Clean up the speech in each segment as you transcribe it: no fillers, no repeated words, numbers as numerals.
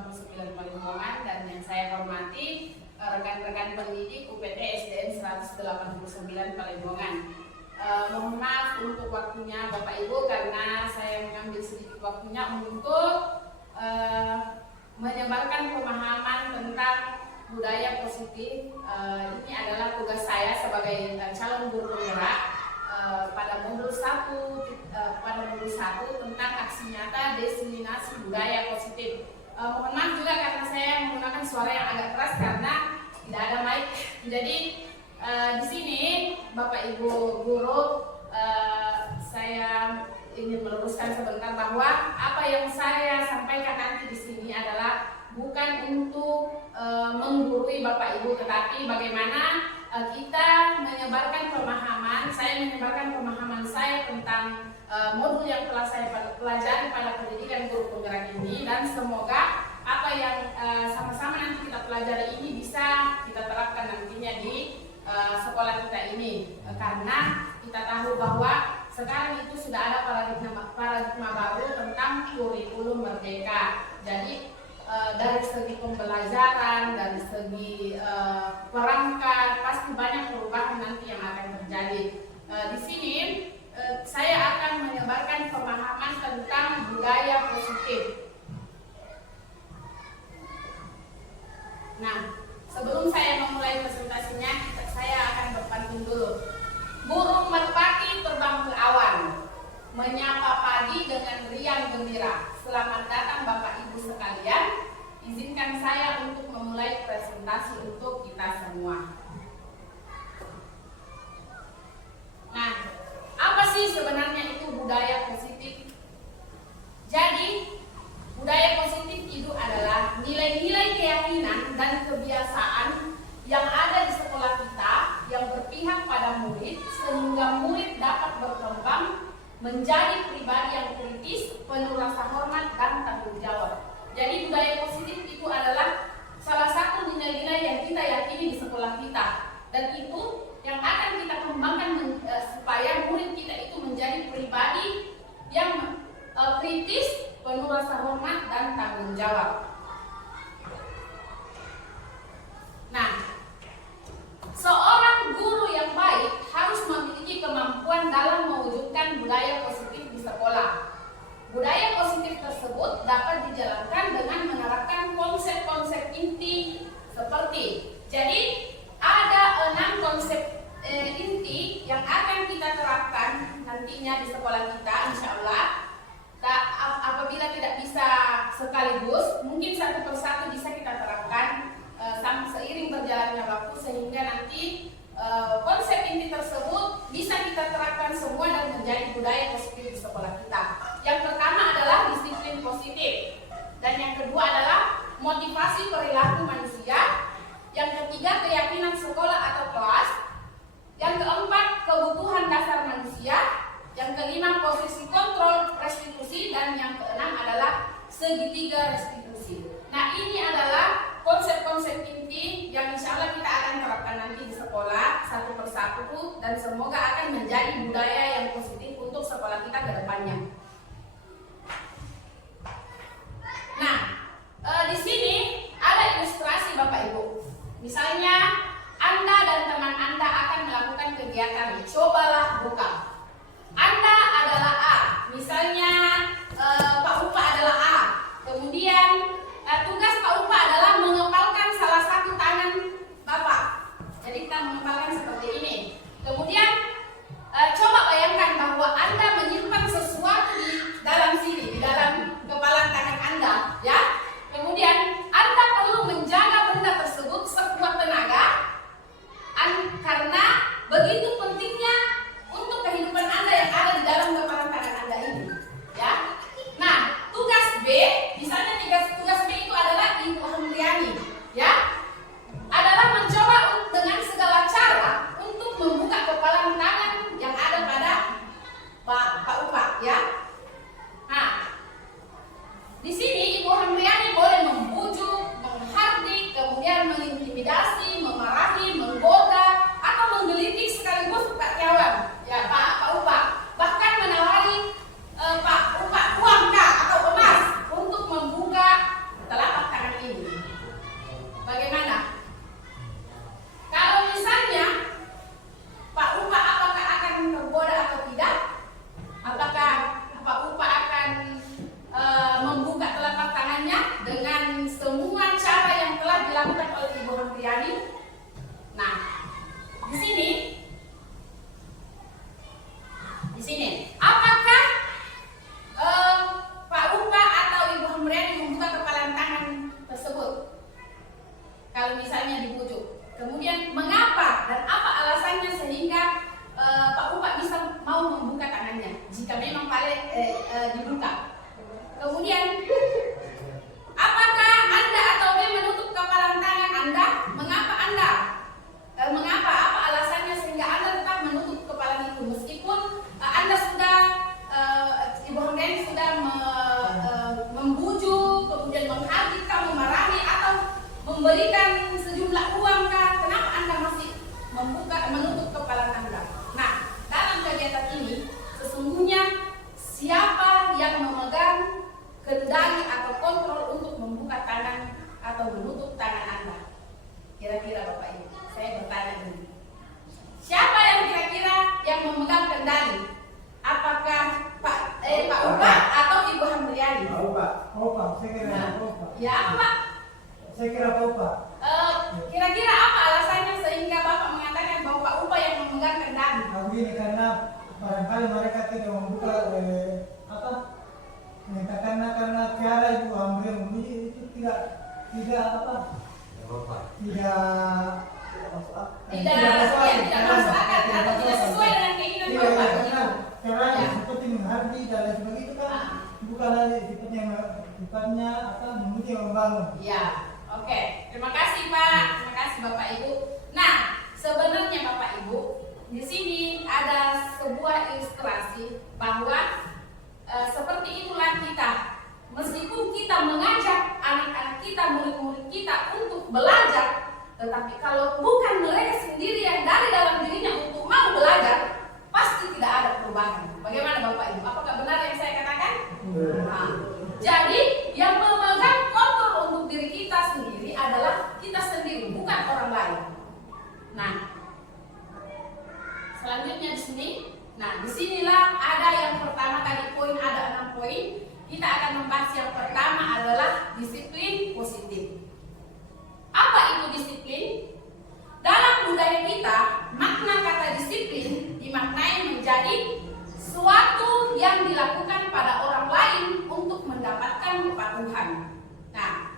99 Palembongan, dan yang saya hormati rekan-rekan pendidik UPT SDN 189 Palembongan. Mohon maaf untuk waktunya Bapak Ibu karena saya mengambil sedikit waktunya untuk menyebarkan pemahaman tentang budaya positif. Ini adalah tugas saya sebagai calon guru penggerak pada modul 1 tentang aksi nyata diseminasi budaya positif. Mohon maaf juga karena saya menggunakan suara yang agak keras karena tidak ada mic. Jadi di sini Bapak Ibu guru, saya ingin meluruskan sebentar bahwa apa yang saya sampaikan nanti di sini adalah bukan untuk menggurui Bapak Ibu, tetapi bagaimana kita menyebarkan pemahaman. Saya menyebarkan pemahaman saya tentang modul yang telah saya pelajari pada pendidikan guru penggerak ini, dan semoga apa yang sama-sama nanti kita pelajari ini bisa kita terapkan nantinya di sekolah kita ini, karena kita tahu bahwa sekarang itu sudah ada paradigma baru tentang kurikulum merdeka. Jadi dari segi pembelajaran, dari segi perangkat, pasti banyak perubahan nanti yang akan terjadi. Di sini saya akan menyebarkan pemahaman tentang budaya positif. Nah, sebelum saya memulai presentasinya, saya akan berpantun dulu. Burung merpati terbang ke awan, menyapa pagi dengan riang gembira. Selamat datang Bapak Ibu sekalian. Izinkan saya untuk memulai presentasi untuk kita semua. Nah, apa sih sebenarnya itu budaya positif? Jadi, budaya positif itu adalah nilai-nilai keyakinan dan kebiasaan yang ada di sekolah kita yang berpihak pada murid sehingga murid dapat berkembang menjadi pribadi yang kritis, penuh rasa hormat dan tanggung jawab. Jadi budaya positif itu adalah salah satu nilai-nilai yang kita yakini di sekolah kita, dan itu yang akan kita kembangkan supaya murid kita itu menjadi pribadi yang kritis, penuh rasa hormat dan tanggung jawab. Nah, seorang guru yang baik harus memiliki kemampuan dalam mewujudkan budaya positif di sekolah. Budaya positif tersebut dapat dijalankan dengan menerapkan konsep-konsep inti seperti, jadi ada 6 konsep inti yang akan kita terapkan nantinya di sekolah kita, insya Allah. Apabila tidak bisa sekaligus, mungkin satu persatu bisa kita terapkan seiring berjalannya waktu, sehingga nanti konsep inti tersebut bisa kita terapkan semua dan menjadi budaya positif di sekolah kita. Yang pertama adalah disiplin positif, dan yang kedua adalah motivasi perilaku manusia, yang ketiga keyakinan sekolah atau kelas, yang keempat kebutuhan dasar manusia, yang kelima posisi kontrol restitusi, dan yang keenam adalah segitiga restitusi. Nah, ini adalah konsep-konsep inti yang insya Allah kita akan terapkan nanti di sekolah satu persatu, dan semoga akan menjadi budaya yang positif untuk sekolah kita ke depannya. Nah, di sini ada ilustrasi Bapak Ibu. Misalnya Anda dan teman Anda akan melakukan kegiatan cobalah buka. Anda adalah A, misalnya Pak Upa adalah A. Kemudian tugas Pak Upa adalah mengepalkan salah satu tangan Bapak. Jadi kita mengepalkan seperti ini. Kemudian coba bayangkan bahwa Anda menyimpan sesuatu di memberikan sejumlah uang kah? Kenapa Anda masih menutup kepala Anda? Nah, dalam kegiatan ini sesungguhnya siapa yang memegang kendali atau kontrol untuk membuka tangan atau menutup tangan Anda? Kira-kira Bapak Ibu, saya bertanya dulu. Siapa yang kira-kira yang memegang kendali? Apakah Pak Upa atau Ibu Handriani? Opa, saya kira Opa. Ya, apa Pak? Saya kira Opa. Kira-kira apa alasannya sehingga Bapak mengatakan bahwa Pak Upa yang memegang kendali? Begini, karena barangkali mereka tidak membuka karena cara Ibu Amri membunyi itu tidak masuk akal atau tidak sesuai dengan keinginan Bapak. Caranya seperti menghardi dan lain sebagainya itu kan bukan hanya sifatnya membunyi yang membangun. Ya, oke. Terima kasih Pak. Terima kasih Bapak Ibu. Nah, sebenarnya Bapak Ibu, di sini ada sebuah ilustrasi bahwa seperti itulah kita. Meskipun kita mengajak anak-anak kita, murid-murid kita untuk belajar, tetapi kalau bukan mereka sendiri yang dari dalam dirinya untuk mau belajar, pasti tidak ada perubahan. Bagaimana Bapak Ibu? Apakah benar yang saya katakan? Nah, jadi yang memegang kontrol untuk diri kita sendiri adalah kita sendiri, bukan orang lain. Nah, selanjutnya di sini, disinilah ada yang pertama tadi poin, ada 6 poin. Kita akan membahas yang pertama adalah disiplin positif. Apa itu disiplin? Dalam budaya kita, makna kata disiplin dimaknai menjadi suatu yang dilakukan pada orang lain untuk mendapatkan kepatuhan. Nah,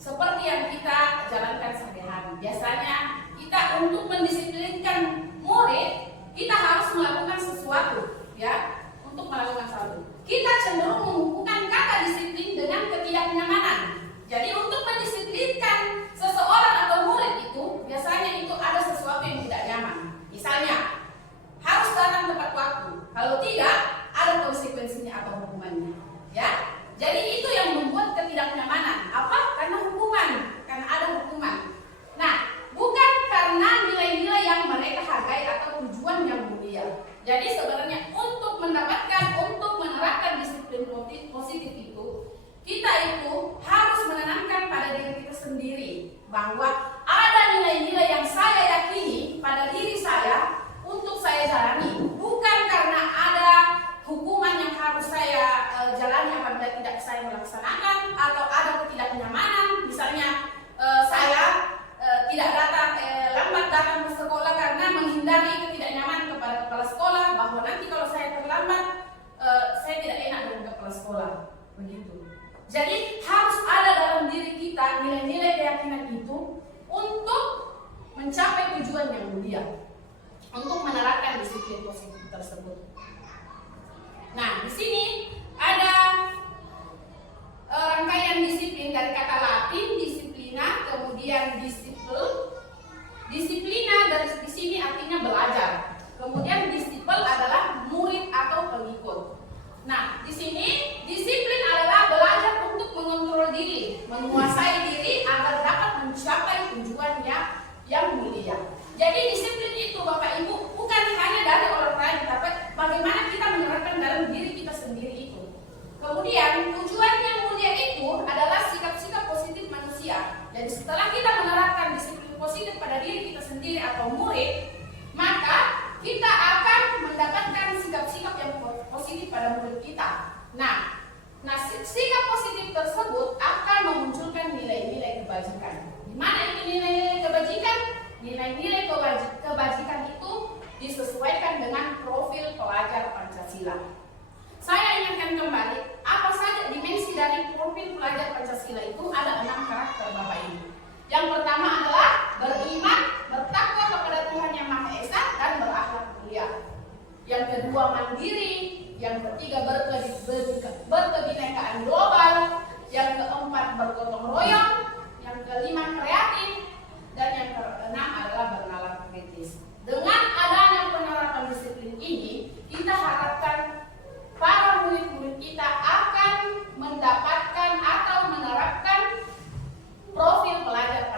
seperti yang kita jalankan sehari-hari. Biasanya kita untuk mendisiplinkan murid, kita harus melakukan sesuatu, ya, untuk melakukan sesuatu. Kita cenderung menghubungkan kata disiplin dengan ketidaknyamanan. Jadi untuk mendisiplinkan seseorang atau murid itu, biasanya itu ada sesuatu yang tidak nyaman. Misalnya, harus datang tepat waktu. Kalau tidak, ada konsekuensinya atau hukumannya. Ya, jadi itu yang membuat ketidaknyamanan. Apa? Karena hukuman, karena ada hukuman. Nah, bukan karena nilai-nilai yang mereka hargai atau tujuan yang mulia. Jadi sebenarnya untuk menerapkan disiplin positif itu, kita itu harus menanamkan pada diri kita sendiri bahwa ada nilai-nilai yang saya yakini pada diri saya untuk saya jalani, bukan karena ada hukuman yang harus saya jalani apabila tidak saya melaksanakan atau ada ketidaknyamanan. Misalnya saya tidak lambat datang ke sekolah karena menghindari ketidaknyamanan kepada kepala sekolah, bahwa nanti kalau saya terlambat saya tidak enak dengan kepala sekolah, begitu. Jadi harus ada dalam diri kita nilai-nilai keyakinan itu untuk mencapai tujuan yang mulia, untuk menerapkan disiplin positif tersebut. Nah, di sini ada rangkaian disiplin dari kata Latin disiplina, kemudian disiplina dari di sini artinya belajar. Kemudian disipel adalah murid atau pengikut. Nah, di sini disiplin adalah belajar untuk mengontrol diri, menguasai diri agar dapat mencapai tujuannya yang mulia. Jadi disiplin itu Bapak Ibu bukan hanya dari orang lain, tapi bagaimana kita menerapkan dalam diri kita sendiri itu. Kemudian tujuan yang mulia itu adalah sikap-sikap positif manusia. Jadi setelah kita menerapkan disiplin positif pada diri kita sendiri atau murid, maka kita akan mendapatkan sikap-sikap yang positif pada murid kita. Nah, sikap positif tersebut akan memunculkan nilai-nilai kebajikan. Di mana itu nilai-nilai kebajikan? Nilai-nilai kebajikan itu disesuaikan dengan profil pelajar Pancasila. Saya ingatkan kembali, apa saja dimensi dari profil pelajar Pancasila itu ada 6 karakter Bapak Ibu. Yang pertama adalah beriman, bertakwa kepada Tuhan Yang Maha Esa, dan berakhlak mulia. Yang kedua mandiri, yang ketiga berkebinekaan global, yang keempat bergotong royong, yang kelima kreatif, dan yang keenam adalah bernalar kritis. Dengan adanya penerapan disiplin ini, kita harapkan para murid-murid kita akan mendapatkan atau menerapkan profil pelajar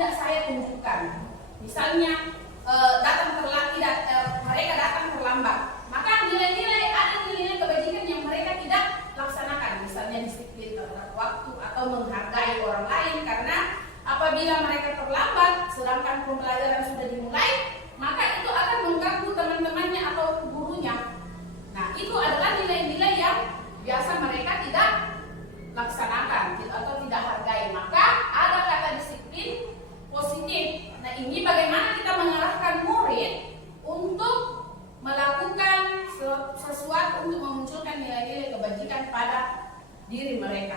tidak saya tunjukkan, misalnya mereka datang terlambat, maka ada nilai kebajikan yang mereka tidak laksanakan, misalnya disiplin terhadap waktu atau menghargai orang lain, karena apabila mereka terlambat sedangkan pembelajaran sudah dimulai, maka itu akan mengganggu teman-temannya atau gurunya. Nah, itu adalah nilai-nilai yang biasa mereka tidak laksanakan atau tidak hargai. Maka ada kata disiplin positif. Nah, ini bagaimana kita mengarahkan murid untuk melakukan sesuatu untuk memunculkan nilai-nilai kebajikan pada diri mereka.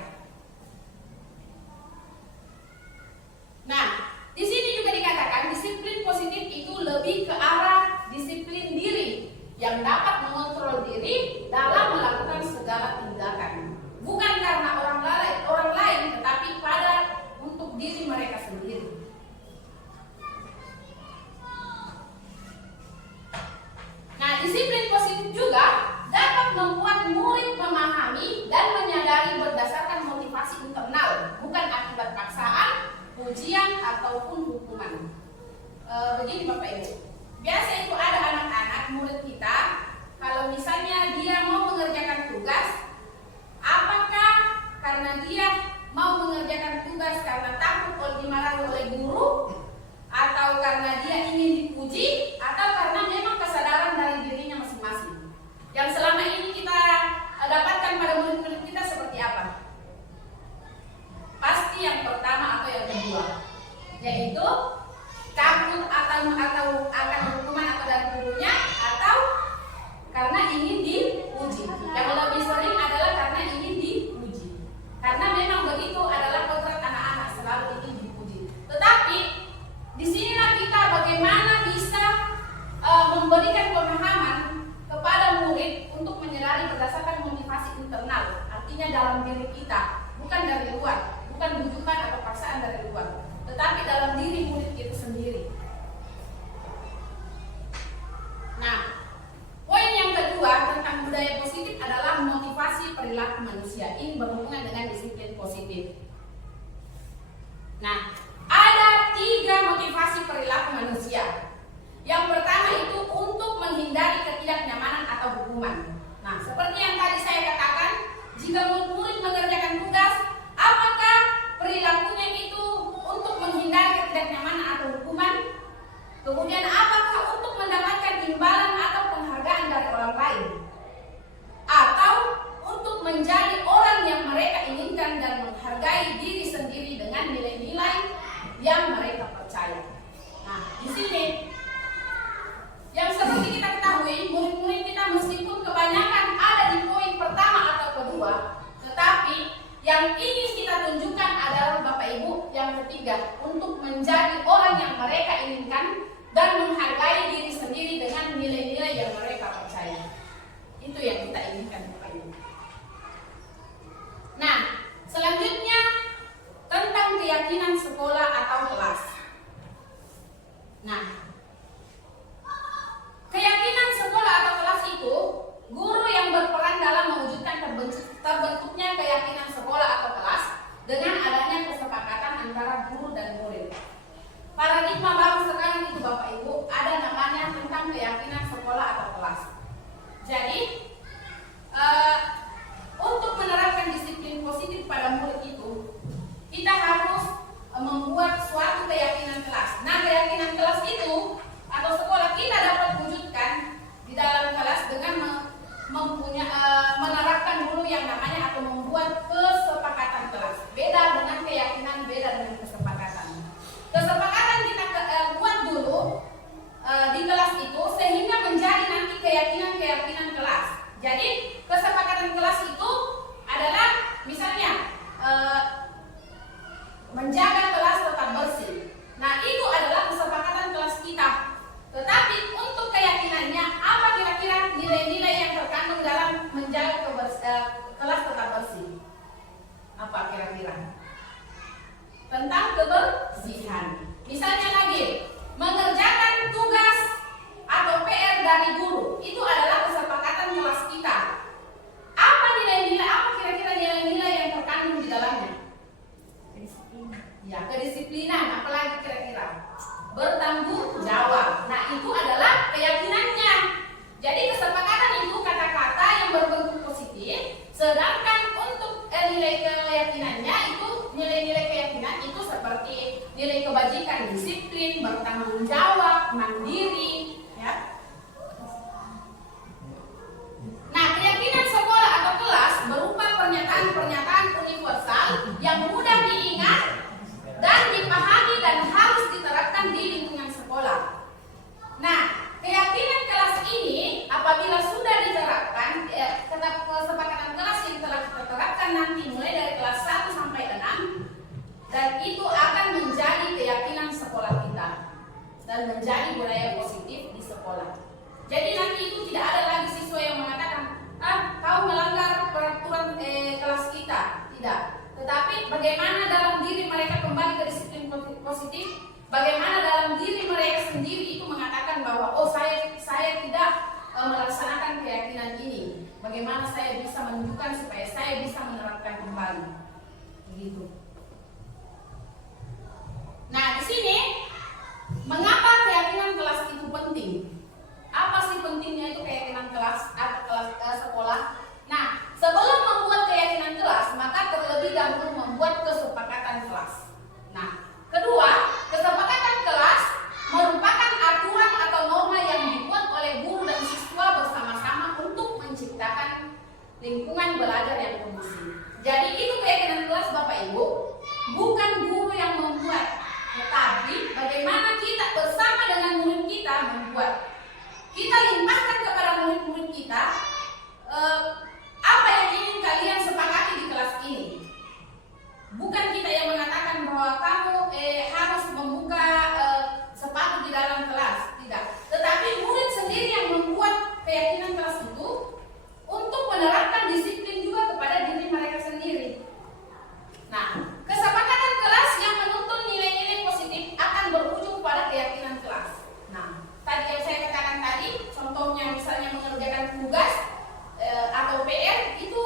Nah, di sini juga dikatakan disiplin positif itu lebih ke arah disiplin diri yang dapat mengontrol diri dalam melakukan segala tindakan. Bukan karena orang lain, tetapi pada untuk diri mereka sendiri. Nah, disiplin positif juga dapat membuat murid memahami dan menyadari berdasarkan motivasi internal, bukan akibat paksaan, ujian ataupun hukuman. Begini Bapak Ibu, biasa itu ada anak-anak murid kita, kalau misalnya dia mau mengerjakan tugas, apakah karena dia mau mengerjakan tugas karena takut dimarahi oleh guru, atau karena dia ingin dipuji, atau karena memang kesadaran dari dirinya masing-masing. Yang selama ini kita dapatkan pada murid-murid kita seperti apa? Pasti yang pertama atau yang kedua, yaitu takut atau akan hukuman atau dari gurunya, atau karena ingin dipuji. Yang lebih sering adalah karena ingin dipuji, karena memang begitu adalah kodrat anak-anak, selalu ingin dipuji. Tetapi disinilah kita bagaimana bisa memberikan pemahaman kepada murid untuk menyadari berdasarkan motivasi internal, artinya dalam diri kita, bukan dari luar, bukan rujukan atau paksaan dari luar, tetapi dalam diri murid itu sendiri. Nah, poin yang kedua tentang budaya positif adalah motivasi perilaku manusia. Ini berhubungan dengan disiplin positif. Nah, ada 3 motivasi perilaku manusia. Yang pertama itu untuk menghindari ketidaknyamanan atau hukuman. Nah, seperti yang tadi saya katakan, jika murid mengerjakan tugas, apakah perilakunya itu untuk menghindari ketidaknyamanan atau hukuman? Kemudian apakah untuk mendapatkan imbalan atau penghargaan dari orang lain? Atau untuk menjadi orang yang mereka inginkan dan menghargai diri sendiri dengan nilai-nilai yang mereka percaya? Nah, di sini yang seperti kita ketahui, murid-murid kita meskipun kebanyakan ada di poin pertama atau kedua, tetapi yang ingin kita tunjukkan adalah Bapak Ibu yang ketiga, untuk menjadi orang yang mereka inginkan dan menghargai diri sendiri dengan nilai-nilai yang mereka percaya. Itu yang kita inginkan Bapak Ibu. Nah, selanjutnya tentang keyakinan sekolah atau kelas. Nah, keyakinan sekolah atau kelas itu guru yang berperan dalam mewujudkan terbentuknya keyakinan sekolah atau kelas dengan adanya kesepakatan antara guru dan murid. Paradigma baru sekarang itu Bapak Ibu ada namanya tentang keyakinan sekolah atau kelas. Jadi untuk menerapkan disiplin positif pada murid itu, kita harus membuat suatu keyakinan kelas. Nah, keyakinan kelas itu atau sekolah kita dapat wujudkan di dalam kelas dengan menerapkan dulu yang namanya atau membuat kesepakatan kelas. Beda dengan keyakinan, beda dengan kesepakatan. Kesepakatan kita buat dulu di kelas itu sehingga menjadi nanti keyakinan kelas. Jadi kesepakatan kelas itu adalah misalnya menjaga kelas tetap bersih. Nah, itu adalah kesepakatan kelas kita. Tetapi untuk keyakinannya, apa kira-kira nilai-nilai yang terkandung dalam menjaga kelas tetap bersih? kedisiplinan, apalagi kira-kira bertanggung jawab. Nah, itu adalah keyakinannya. Jadi kesepakatan itu kata-kata yang berbentuk positif, sedangkan untuk nilai keyakinannya itu nilai-nilai keyakinan itu seperti nilai kebajikan, disiplin, bertanggung jawab, mandiri, ya. Nah, keyakinan sekolah atau kelas berupa pernyataan-pernyataan universal yang mudah diingat dan dipahami dan harus diterapkan di lingkungan sekolah. Nah, keyakinan kelas ini apabila sudah diterapkan, kesepakatan kelas yang telah kita terapkan nanti mulai dari kelas 1 sampai 6, dan itu akan menjadi keyakinan sekolah kita dan menjadi budaya positif di sekolah. Jadi nanti itu tidak ada lagi siswa yang mengatakan, kau melanggar peraturan kelas kita. Tidak. Tetapi bagaimana dalam diri mereka kembali ke disiplin positif, bagaimana dalam diri mereka sendiri itu mengatakan bahwa saya tidak melaksanakan keyakinan ini. Bagaimana saya bisa menunjukkan supaya saya bisa menerapkan kembali. Begitu. Nah, di sini mengapa keyakinan kelas itu penting? Apa sih pentingnya itu keyakinan kelas atau kelas sekolah? Nah, sebelum membuat keyakinan kelas, maka terlebih dahulu membuat kesepakatan kelas. Nah, kedua, kesepakatan kelas merupakan aturan atau norma yang dibuat oleh guru dan siswa bersama-sama untuk menciptakan lingkungan belajar yang kondusif. Jadi itu keyakinan kelas Bapak Ibu, bukan guru yang membuat, tetapi bagaimana kita bersama dengan murid kita membuat. Kita limpahkan kepada murid-murid kita apa yang ingin kalian sepakati di kelas ini. Bukan kita yang mengatakan bahwa kamu harus membuka sepatu di dalam kelas, tidak. Tetapi murid sendiri yang membuat keyakinan kelas itu untuk menerapkan disiplin juga kepada diri mereka sendiri. Nah, kesepakatan kelas yang menuntun nilai-nilai positif akan berujung pada keyakinan kelas. Nah, tadi yang saya katakan tadi, contohnya misalnya mengerjakan tugas atau PR itu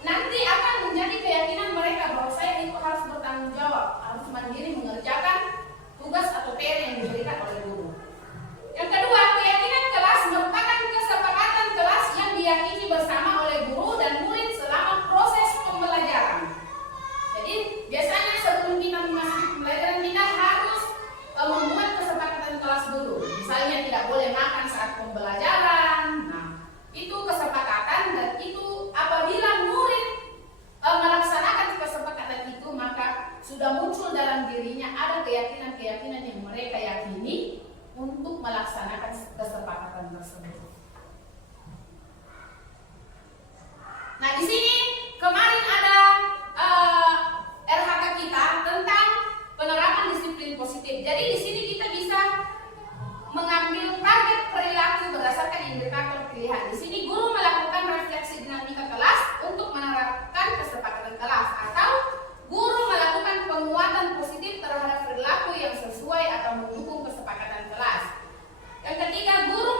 nanti akan menjadi keyakinan mereka bahwa saya itu harus bertanggung jawab, harus mandiri mengerjakan tugas atau PR yang diberikan oleh guru. Yang kedua, keyakinan kelas merupakan kesepakatan kelas yang diyakini bersama oleh guru dan murid selama proses pembelajaran. Jadi biasanya sebelum kita memasuki pembelajaran kita harus membuat kesepakatan kelas dulu. Misalnya tidak boleh makan saat pembelajaran. Nah, itu kesepakatan, dan itu apabila murid melaksanakan kesepakatan itu, maka sudah muncul dalam dirinya ada keyakinan-keyakinan yang mereka yakini untuk melaksanakan kesepakatan tersebut. Nah, di sini kemarin ada RHK kita tentang penerapan disiplin positif. Jadi di sini kita bisa mengambil target perilaku berdasarkan indikator pilihan. Di sini guru melakukan refleksi dinamika kelas untuk menerapkan kesepakatan kelas, atau guru melakukan penguatan positif terhadap perilaku yang sesuai atau mendukung kesepakatan kelas. Yang ketiga, guru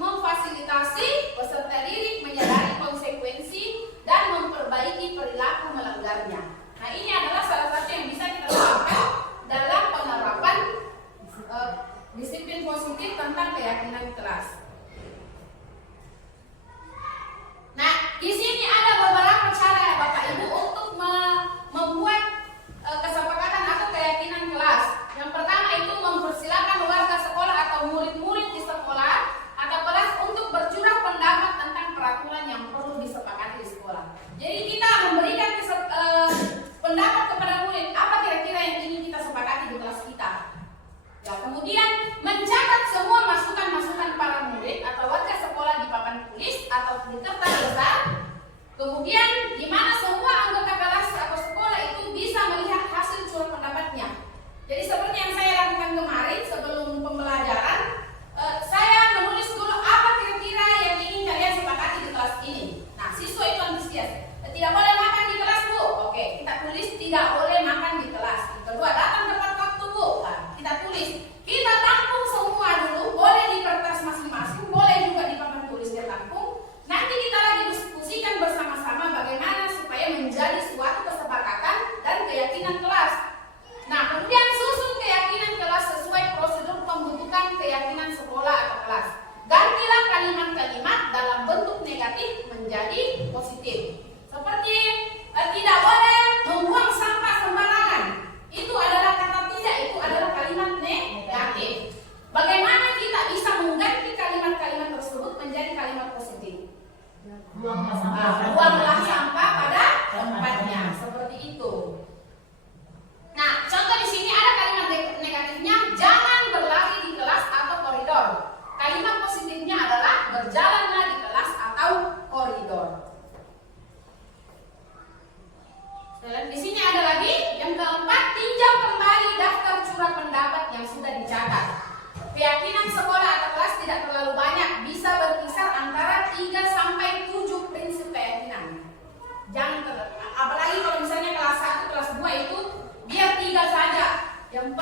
memfasilitasi peserta didik menyadari konsekuensi dan memperbaiki perilaku melanggarnya. Nah, ini adalah salah satu yang bisa kita lakukan dalam penerapan disiplin positif tentang keyakinan kelas. Nah, di sini ada beberapa cara Bapak Ibu untuk membuat kesepakatan atau keyakinan kelas. Yang pertama itu mempersilakan warga sekolah atau murid-murid di sekolah atau kelas untuk bercurah pendapat tentang peraturan yang perlu disepakati di sekolah. Jadi kita memberikan pendapat kepada murid, apa kira-kira yang ingin kita sepakati di kelas kita. Ya, kemudian mencatat semua masukan-masukan para murid atau warga sekolah di papan tulis atau di kertas besar. Kemudian di mana semua anggota kelas atau sekolah itu bisa melihat hasil curah pendapatnya. Jadi seperti yang saya lakukan kemarin sebelum pembelajaran, saya menulis dulu apa kira-kira yang ingin kalian sepakati di kelas ini. Nah, siswa itu antusias. Tidak boleh makan di kelas, Bu. Oke, kita tulis tidak boleh makan di kelas. Yang kedua, datang tepat waktu, Bu. Nah, kita tulis. Kita tampung semua dulu, boleh di kertas masing-masing, boleh juga di papan tulis dia tampung. Nanti kita lagi diskusikan bersama-sama bagaimana supaya menjadi suatu kesepakatan dan keyakinan kelas. Nah,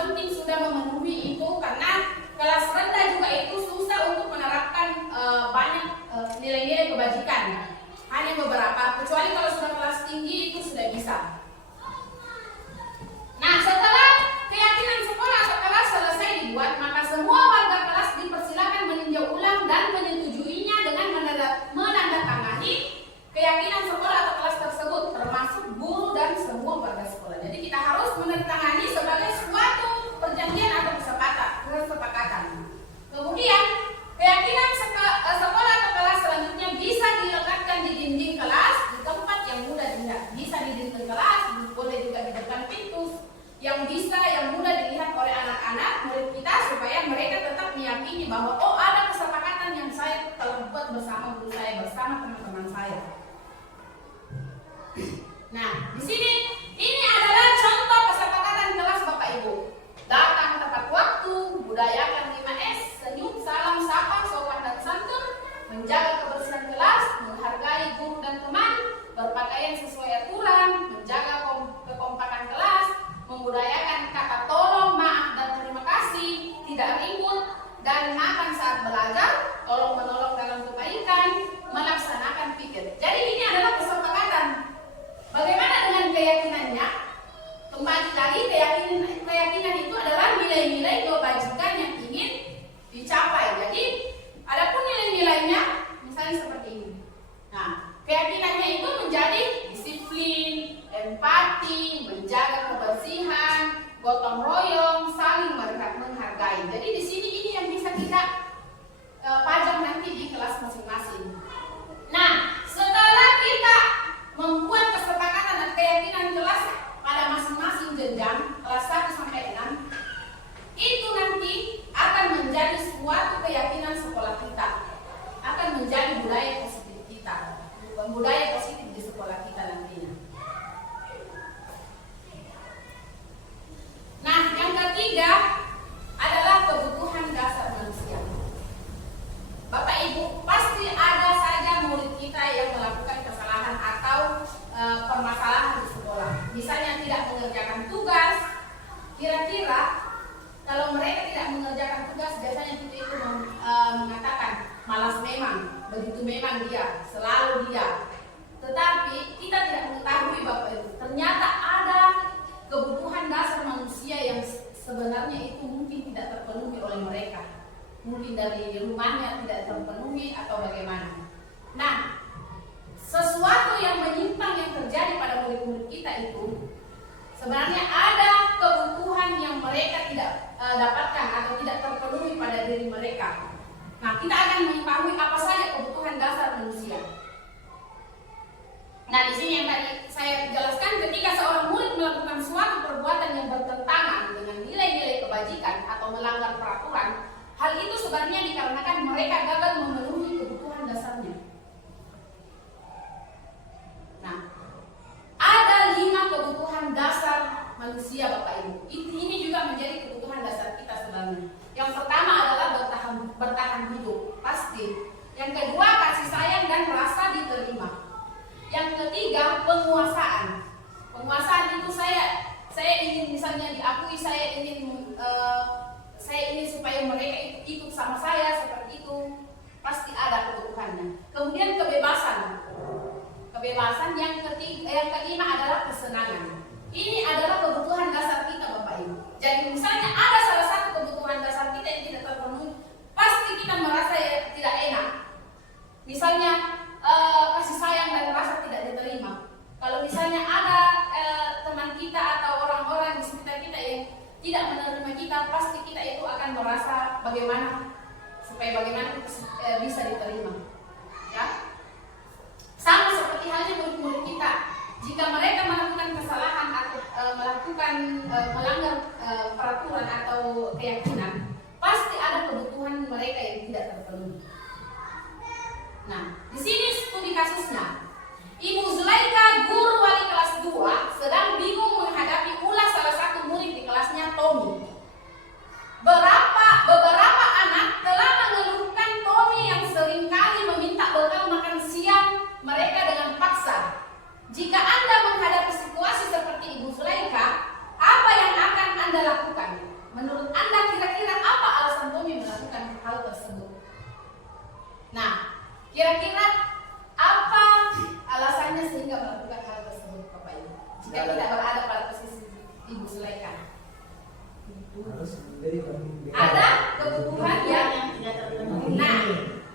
penting sudah memenuhi itu, karena kelas rendah juga itu susah untuk menerapkan banyak nilai-nilai kebajikan. Hanya beberapa, kecuali kalau sudah kelas tinggi itu sudah bisa. Nah, setelah keyakinan sekolah atau kelas selesai dibuat, maka semua warga kelas dipersilakan meninjau ulang dan menyetujuinya dengan menandatangani keyakinan sekolah atau kelas tersebut, termasuk guru dan semua warga sekolah. Jadi kita harus menandatangani sebagai suatu perjanjian atau kesepakatan. Kemudian keyakinan sekolah atau kelas selanjutnya bisa dilekatkan di dinding kelas, di tempat yang mudah dilihat. Bisa di dinding kelas, boleh juga di depan pintu, yang mudah dilihat oleh anak-anak murid kita, supaya mereka tetap meyakini bahwa ada kesepakatan yang saya telah buat bersama guru saya, bersama teman-teman saya. Nah, di sini ini adalah contoh kesepakatan kelas Bapak Ibu. Datang tepat waktu, budayakan 5S, senyum, salam, sapa, sopan dan santun, menjaga kebersihan kelas, menghargai guru dan teman, berpakaian sesuai aturan, menjaga kekompakan kelas, membudayakan kata tolong, maaf dan terima kasih, tidak ribut, dan makan saat belajar, tolong menolong dalam kebaikan, melaksanakan pikir. Jadi ini adalah kesepakatan. Bagaimana dengan keyakinannya? Kembali lagi, keyakinan itu adalah nilai-nilai kebajikan yang ingin dicapai. Jadi adapun nilai-nilainya misalnya seperti ini. Nah, keyakinannya itu menjadi disiplin, empati, menjaga kebersihan, gotong royong, saling menghargai. Jadi di sini ini yang bisa kita pajang nanti di kelas masing-masing. Nah, setelah kita membuat kesepakatan dan keyakinan kelas pada masing-masing jenjang kelas 1 sampai 6, itu nanti akan menjadi suatu keyakinan sekolah kita, akan menjadi budaya positif kita, budaya positif di sekolah kita nantinya. Nah, yang ketiga adalah kebutuhan dasar manusia. Bapak Ibu, pasti ada saja murid kita yang melakukan kesalahan atau permasalahan di sekolah. Misalnya tidak mengerjakan tugas. Kira-kira kalau mereka tidak mengerjakan tugas, biasanya kita itu mengatakan malas memang, begitu memang dia, selalu dia. Tetapi kita tidak mengetahui Bapak Ibu, ternyata ada kebutuhan dasar manusia yang sebenarnya itu mungkin tidak terpenuhi oleh mereka. Mungkin dari rumahnya tidak terpenuhi atau bagaimana. Nah, sesuatu yang menyimpang yang terjadi pada murid-murid kita itu sebenarnya ada kebutuhan yang mereka tidak dapatkan atau tidak terpenuhi pada diri mereka. Nah, kita akan mengetahui apa saja kebutuhan dasar manusia. Nah, di sini yang tadi saya jelaskan, ketika seorang murid melakukan suatu perbuatan yang bertentangan dengan nilai-nilai kebajikan atau melanggar peraturan, hal itu sebenarnya dikarenakan mereka gagal memenuhi kebutuhan dasarnya. Nah, ada 5 kebutuhan dasar manusia Bapak Ibu. Ini juga menjadi kebutuhan dasar kita sebenarnya. Yang pertama adalah bertahan hidup, pasti. Yang kedua, kasih sayang dan rasa diterima. Yang ketiga, penguasaan. Penguasaan itu saya ingin misalnya diakui, saya ingin supaya mereka ikut sama saya seperti itu. Pasti ada kebutuhannya. Kemudian kebebasan. Kebebasan yang kelima adalah kesenangan. Ini adalah kebutuhan dasar kita Bapak Ibu. Jadi misalnya ada salah satu kebutuhan dasar kita yang tidak terpenuhi, pasti kita merasa tidak enak. Misalnya kasih sayang dan rasa tidak diterima. Kalau misalnya ada teman kita atau orang-orang di sekitar kita yang tidak menerima kita, pasti kita itu akan merasa bagaimana bisa diterima. Ya, sama seperti halnya murid-murid kita. Jika mereka melakukan kesalahan atau melanggar peraturan atau keyakinan, pasti ada kebutuhan mereka yang tidak terpenuhi. Nah, di sini studi kasusnya. Ibu Zulaika, guru wali kelas 2, sedang bingung menghadapi ulah salah satu murid di kelasnya, Tommy. Beberapa anak telah mengeluhkan Tommy yang seringkali meminta bekal makan siang mereka dengan paksa. Jika Anda menghadapi situasi seperti Ibu Zulaika, apa yang akan Anda lakukan? Menurut Anda kira-kira apa alasan Tommy melakukan hal tersebut? Nah, kira-kira apa alasannya sehingga melakukan hal tersebut, Bapak Ibu? Jika tidak berada pada posisi Ibu Sulaika. Harus menjadi Ada kebutuhan yang tidak terpenuhi. Nah,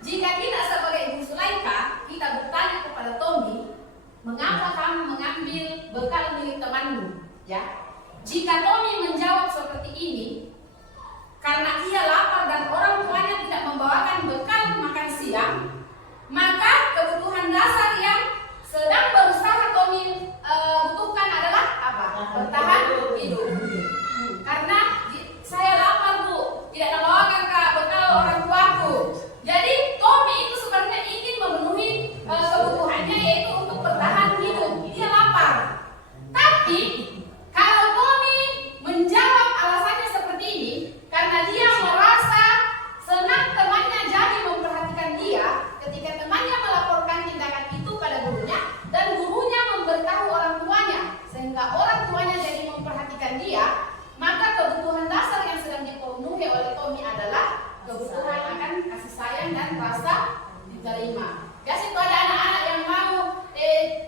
jika kita sebagai Ibu Sulaika, kita bertanya kepada Tommy, mengapa kamu mengambil bekal milik temanmu? Ya, jika Tommy menjawab seperti ini, karena ia lapar dan orang tuanya tidak membawakan bekal makan siang, maka kebutuhan dasar yang sedang berusaha Tommy butuhkan adalah apa? Bertahan hidup. Karena saya lapar, Bu, tidak membawakan bekal orang tuaku. Jadi Tommy itu sebenarnya ingin memenuhi kebutuhannya, yaitu untuk bertahan hidup. Dia lapar. Tapi kalau Tommy menjawab alasannya seperti ini, karena dia merasa senang temannya jadi memperhatikan dia ketika temannya melaporkan tindakan itu pada gurunya, dan gurunya memberitahu orang tuanya, sehingga orang tuanya jadi memperhatikan dia, maka kebutuhan dasar yang sedang dipenuhi oleh Tommy adalah kebutuhan akan kasih sayang dan rasa diterima. Biasa itu ada anak-anak yang mau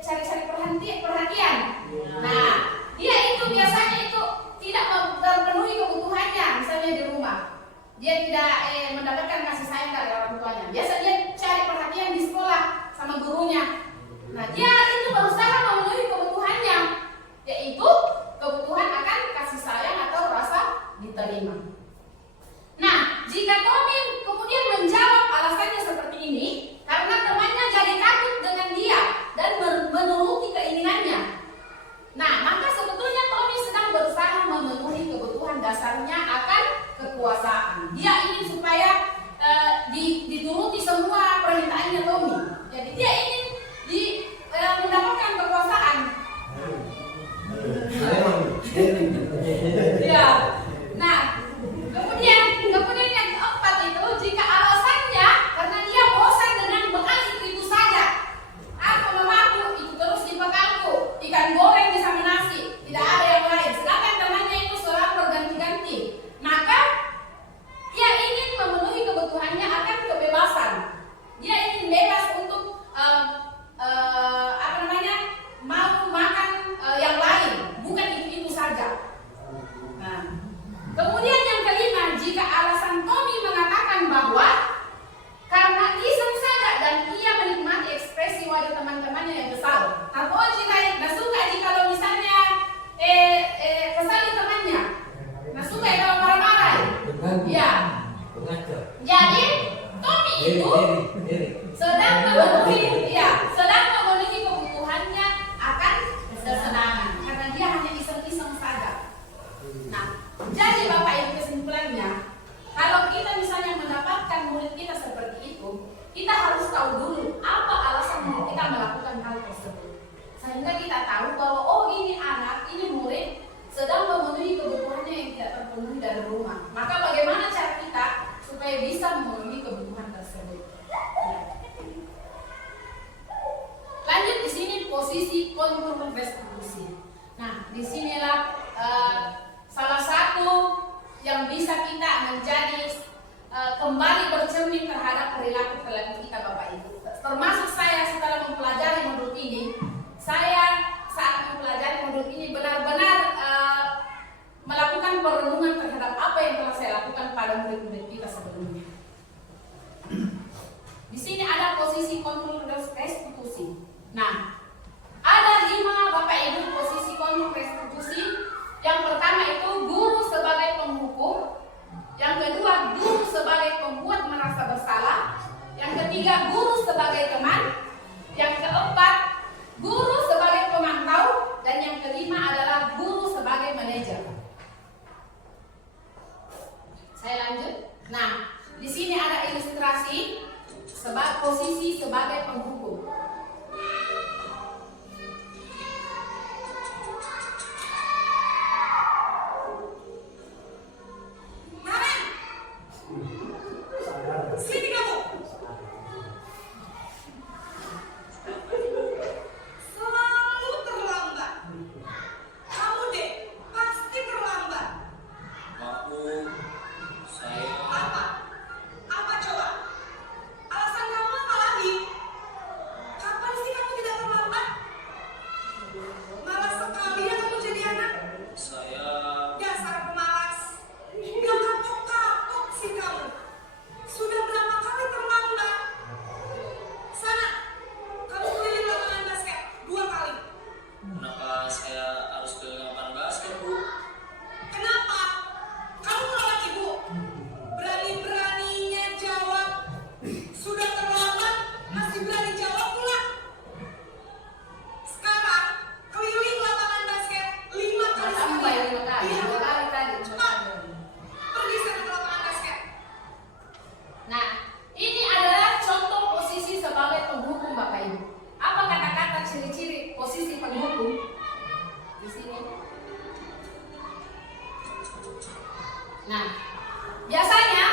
cari-cari perhatian. Nah, dia itu biasanya itu tidak terpenuhi kebutuhannya, misalnya di rumah. Dia tidak mendapatkan kasih sayang dari orang tuanya. Biasa dia cari perhatian di sekolah sama gurunya. Nah, dia itu berusaha memenuhi kebutuhannya, yaitu kebutuhan akan kasih sayang atau rasa diterima. Nah, jika Tommy kemudian menjawab alasannya seperti ini, karena temannya jadi takut dengan dia dan menuruti keinginannya. Nah, maka sebetulnya Tommy sedang berusaha memenuhi kebutuhan dasarnya akan kekuasaan. Dia ingin supaya dituruti semua permintaannya Tommy. Jadi dia ingin mendapatkan kekuasaan. Ya. Nah, kemudian yang keempat itu, jika alasannya karena dia bosan dengan bekal itu saja. Aku mamaku itu terus di bekalku, ikan goreng sama nasi, tidak ada yang lain. Sedangkan temannya itu selalu berganti-ganti. Maka dia ingin memenuhi kebutuhannya akan kebebasan. Dia ingin bebas untuk mau makan yang lain, bukan itu saja. Nah, kemudian yang kelima, jika alasan Tommy mengatakan bahwa karena iseng saja dan ia menikmati ekspresi wajah teman-temannya yang kesal. Atau jika suka kalau misalnya kesali temannya, suka kalau marah-marah. Ya. Jadi Tommy itu sedang memenuhi kebutuhannya akan kesenangan, karena dia hanya iseng-iseng saja. Nah, jadi Bapak Ibu, kesimpulannya, kalau kita misalnya mendapatkan murid kita seperti itu, kita harus tahu dulu apa alasan murid kita melakukan hal tersebut, sehingga kita tahu bahwa ini anak, ini murid sedang memenuhi kebutuhannya yang tidak terpenuhi dari rumah. Maka bagaimana cara kita supaya bisa memenuhi kebutuhan tersebut? Ya. Lanjut di sini posisi kontrol restitusi. Nah, disinilah salah satu yang bisa kita menjadi kembali bercermin terhadap perilaku kita, Bapak Ibu. Termasuk saya setelah mempelajari modul ini, saya saat mempelajari modul ini benar-benar melakukan perenungan terhadap apa yang telah saya lakukan pada murid-murid kita sebelumnya. Di sini ada posisi kontrol restitusi. Nah, ada 5 Bapak Ibu posisi kontrol restitusi. Yang pertama itu guru sebagai penghukum, yang kedua guru sebagai pembuat merasa bersalah, yang ketiga guru sebagai teman, yang keempat guru sebagai pemantau, dan yang kelima adalah guru sebagai manajer. Saya lanjut. Nah, di sini ada ilustrasi posisi sebagai penghukum. Sini kamu. Selalu terlambat. Kamu deh pasti terlambat. Maaf Bu, Nah, biasanya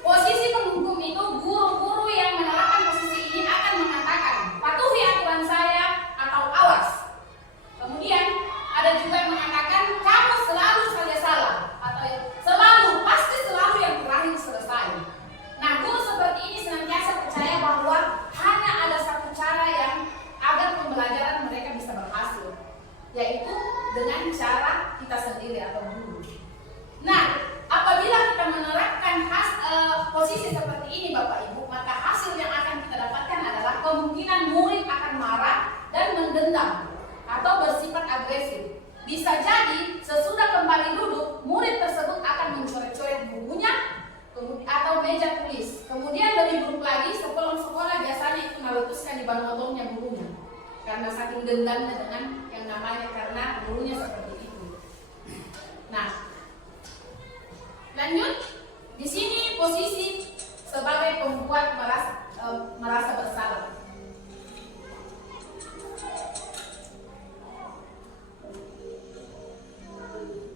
posisi penghukum itu guru-guru yang menerapkan posisi ini akan mengatakan patuhi aturan saya atau awas. Kemudian ada juga yang mengatakan kamu selalu saja salah atau selalu pasti selalu yang terakhir selesai. Nah, guru seperti ini senantiasa percaya bahwa hanya ada satu cara yang agar pembelajaran mereka bisa berhasil, yaitu dengan cara kita sendiri atau guru. Nah, apabila kita menerapkan posisi seperti ini Bapak Ibu, maka hasil yang akan kita dapatkan adalah kemungkinan murid akan marah dan mendendam atau bersifat agresif. Bisa jadi sesudah kembali duduk, murid tersebut akan mencoret-coret bukunya atau meja tulis. Kemudian lebih buruk lagi, sepulang sekolah biasanya itu meletuskan di ban motornya gurunya karena saking dendamnya dengan yang namanya karena gurunya seperti itu. Nah, lanjut, di sini posisi sebagai pembuat merasa bersalah.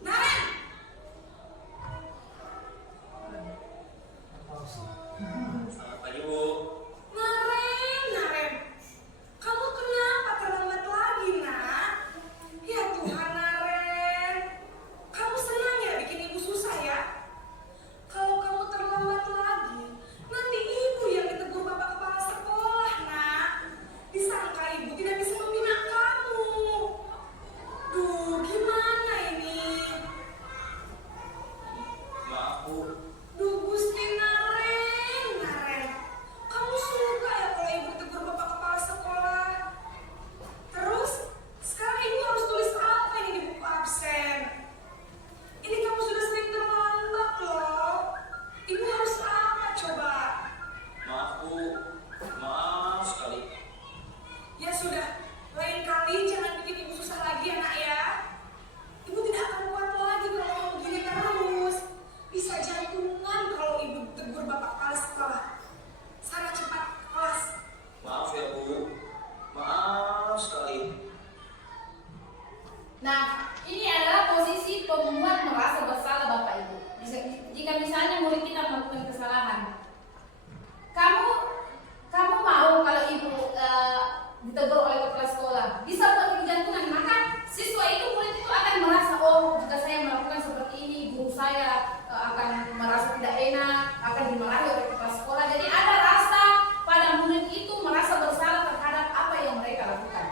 Naren, Selamat pagi, Bu. Naren, kamu kenapa terlambat lagi, nak? Ya Tuhan, Naren, kamu senang ya bikin ibu susah ya? Kalau kamu terlambat lagi, nanti ibu yang ditegur bapak kepala sekolah, nak. Disangka ibu tidak bisa membina kamu. Duh, gimana ini? Maaf, Bu. Duh, Gusti Naren, kamu suka ya kalau ibu tegur bapak kepala sekolah? Terus, sekarang ibu harus tulis apa ini di buku absen? Ini kamu sudah sering terlambat loh. Ibu harus apa coba? Maaf, Bu. Maaf sekali. Ya sudah, lain kali jangan bikin ibu susah lagi ya nak ya. Ibu tidak akan kuat lagi kalau kamu begini terus. Bisa jantungan kalau ibu tegur bapak kepala sekolah. Sana cepat ke kelas. Maaf ya, Bu. Maaf sekali. Nah, ini adalah posisi pembuat merasa bersalah Bapak Ibu. Jika misalnya murid kita melakukan kesalahan, kamu mau kalau ibu ditegur oleh kepala sekolah, bisa buat jantungan, maka siswa itu murid itu akan merasa, oh jika saya melakukan seperti ini, guru saya akan merasa tidak enak, akan dimarahi oleh kepala sekolah. Jadi ada rasa pada murid itu merasa bersalah terhadap apa yang mereka lakukan.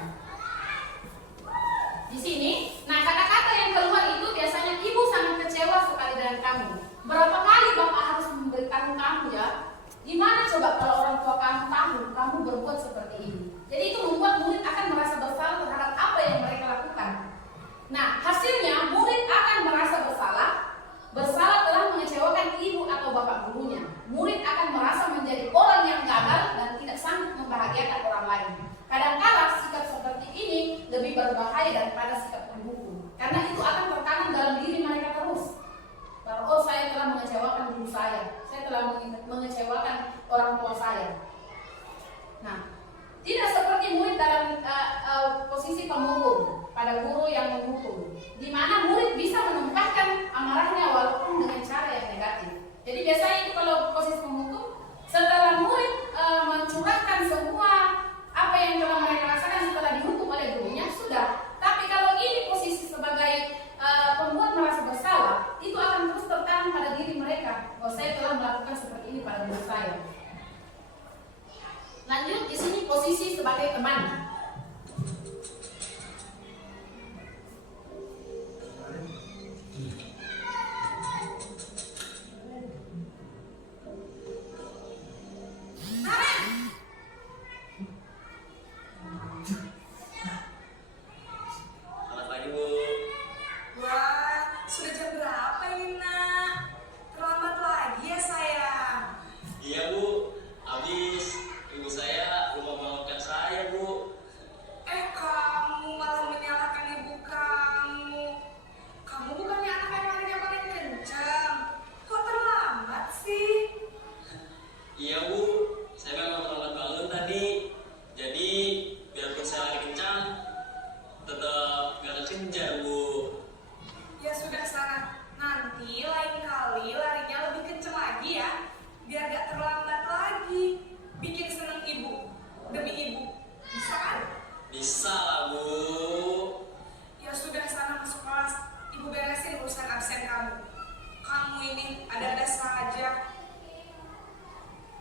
Di sini, nah kata-kata yang keluar itu biasanya ibu sangat kecewa sekali dengan kamu. Berapa kali bapak harus memberitahu kamu ya? Gimana coba kalau orang tua kamu tahu kamu berbuat seperti ini? Jadi itu membuat murid akan merasa bersalah terhadap apa yang mereka lakukan. Nah, hasilnya murid akan merasa bersalah telah mengecewakan ibu atau bapak gurunya. Murid akan merasa menjadi orang yang gagal dan tidak sanggup membahagiakan orang lain. Kadang-kala sikap seperti ini lebih berbahaya daripada sikap penghukum, karena itu akan tertanam dalam diri mereka terus. Bahwa oh saya telah mengecewakan guru saya telah mengecewakan orang tua saya. Nah, tidak seperti murid dalam posisi penghukum pada guru yang menghukum, di mana murid bisa menumpahkan amarahnya walaupun dengan cara yang negatif. Jadi biasanya itu kalau posisi penghukum, setelah murid mencurahkan semua apa yang telah mereka rasakan setelah dihukum oleh gurunya, sudah. Tapi kalau ini posisi sebagai pembuat merasa bersalah, itu akan terus tertanam pada diri mereka bahwa saya telah melakukan seperti ini pada guru saya. Lanjut, di sini posisi sebagai teman. Selamat pagi, Bu. Wah, sudah jam berapa ini nak? Terlambat lagi ya sayang. Iya, Bu. Habis ibu saya belum membangunkan saya, Bu.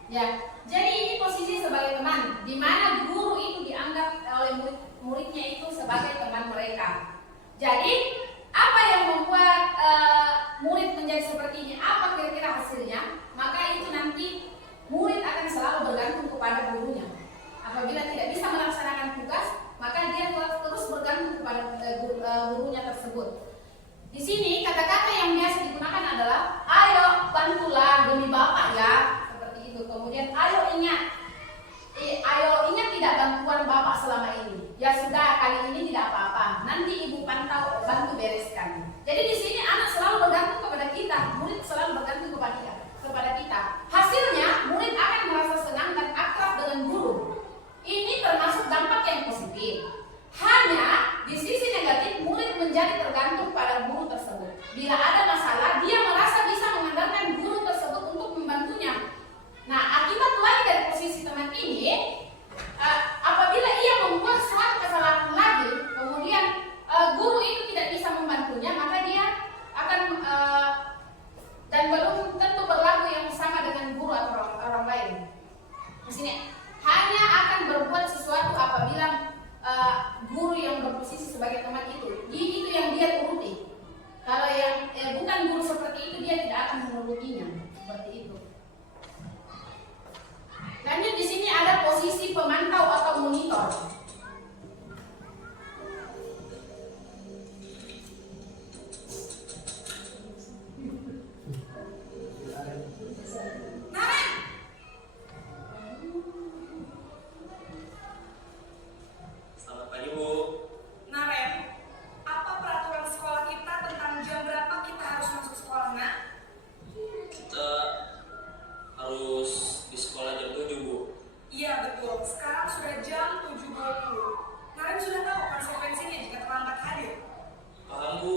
Ya, jadi ini posisi sebagai teman, di mana guru itu dianggap oleh muridnya itu sebagai teman mereka. Jadi apa yang membuat murid menjadi seperti ini? Apa kira-kira hasilnya? Maka itu nanti murid akan selalu bergantung kepada gurunya. Apabila tidak bisa melaksanakan tugas, maka dia terus bergantung kepada gurunya tersebut. Di sini kata-kata yang biasa digunakan adalah ayo bantulah demi Bapak ya, seperti itu. Kemudian ayo ingat tidak bantuan Bapak selama ini. Ya sudah, kali ini tidak apa-apa. Nanti Ibu pantau, bantu bereskan. Jadi di sini anak selalu bergantung kepada kita, murid selalu bergantung kepada kita. Hasilnya murid akan merasa senang dan akrab dengan guru. Ini termasuk dampak yang positif. Hanya di sisi negatif, murid menjadi tergantung pada guru tersebut. Bila ada masalah, dia merasa bisa mengandalkan guru tersebut untuk membantunya. Nah, akibat lain dari posisi teman ini, apabila ia membuat suatu kesalahan lagi, kemudian guru itu tidak bisa membantunya, maka dia akan dan belum tentu berlaku yang sama dengan guru atau orang lain. Di sini hanya akan berbuat sesuatu apabila guru yang berposisi sebagai teman itu yang dia turuti. Kalau yang bukan guru seperti itu, dia tidak akan menurutinya seperti itu. Lanjut, di sini ada posisi pemantau atau monitor. Selamat pagi, Bu. Naren, apa peraturan sekolah kita tentang jam berapa kita harus masuk sekolah, Nak? Kita harus di sekolah jam 7, Bu. Iya betul, sekarang sudah jam 7.20. Naren sudah tahu konsekuensinya jika terlambat hadir. Paham, Bu.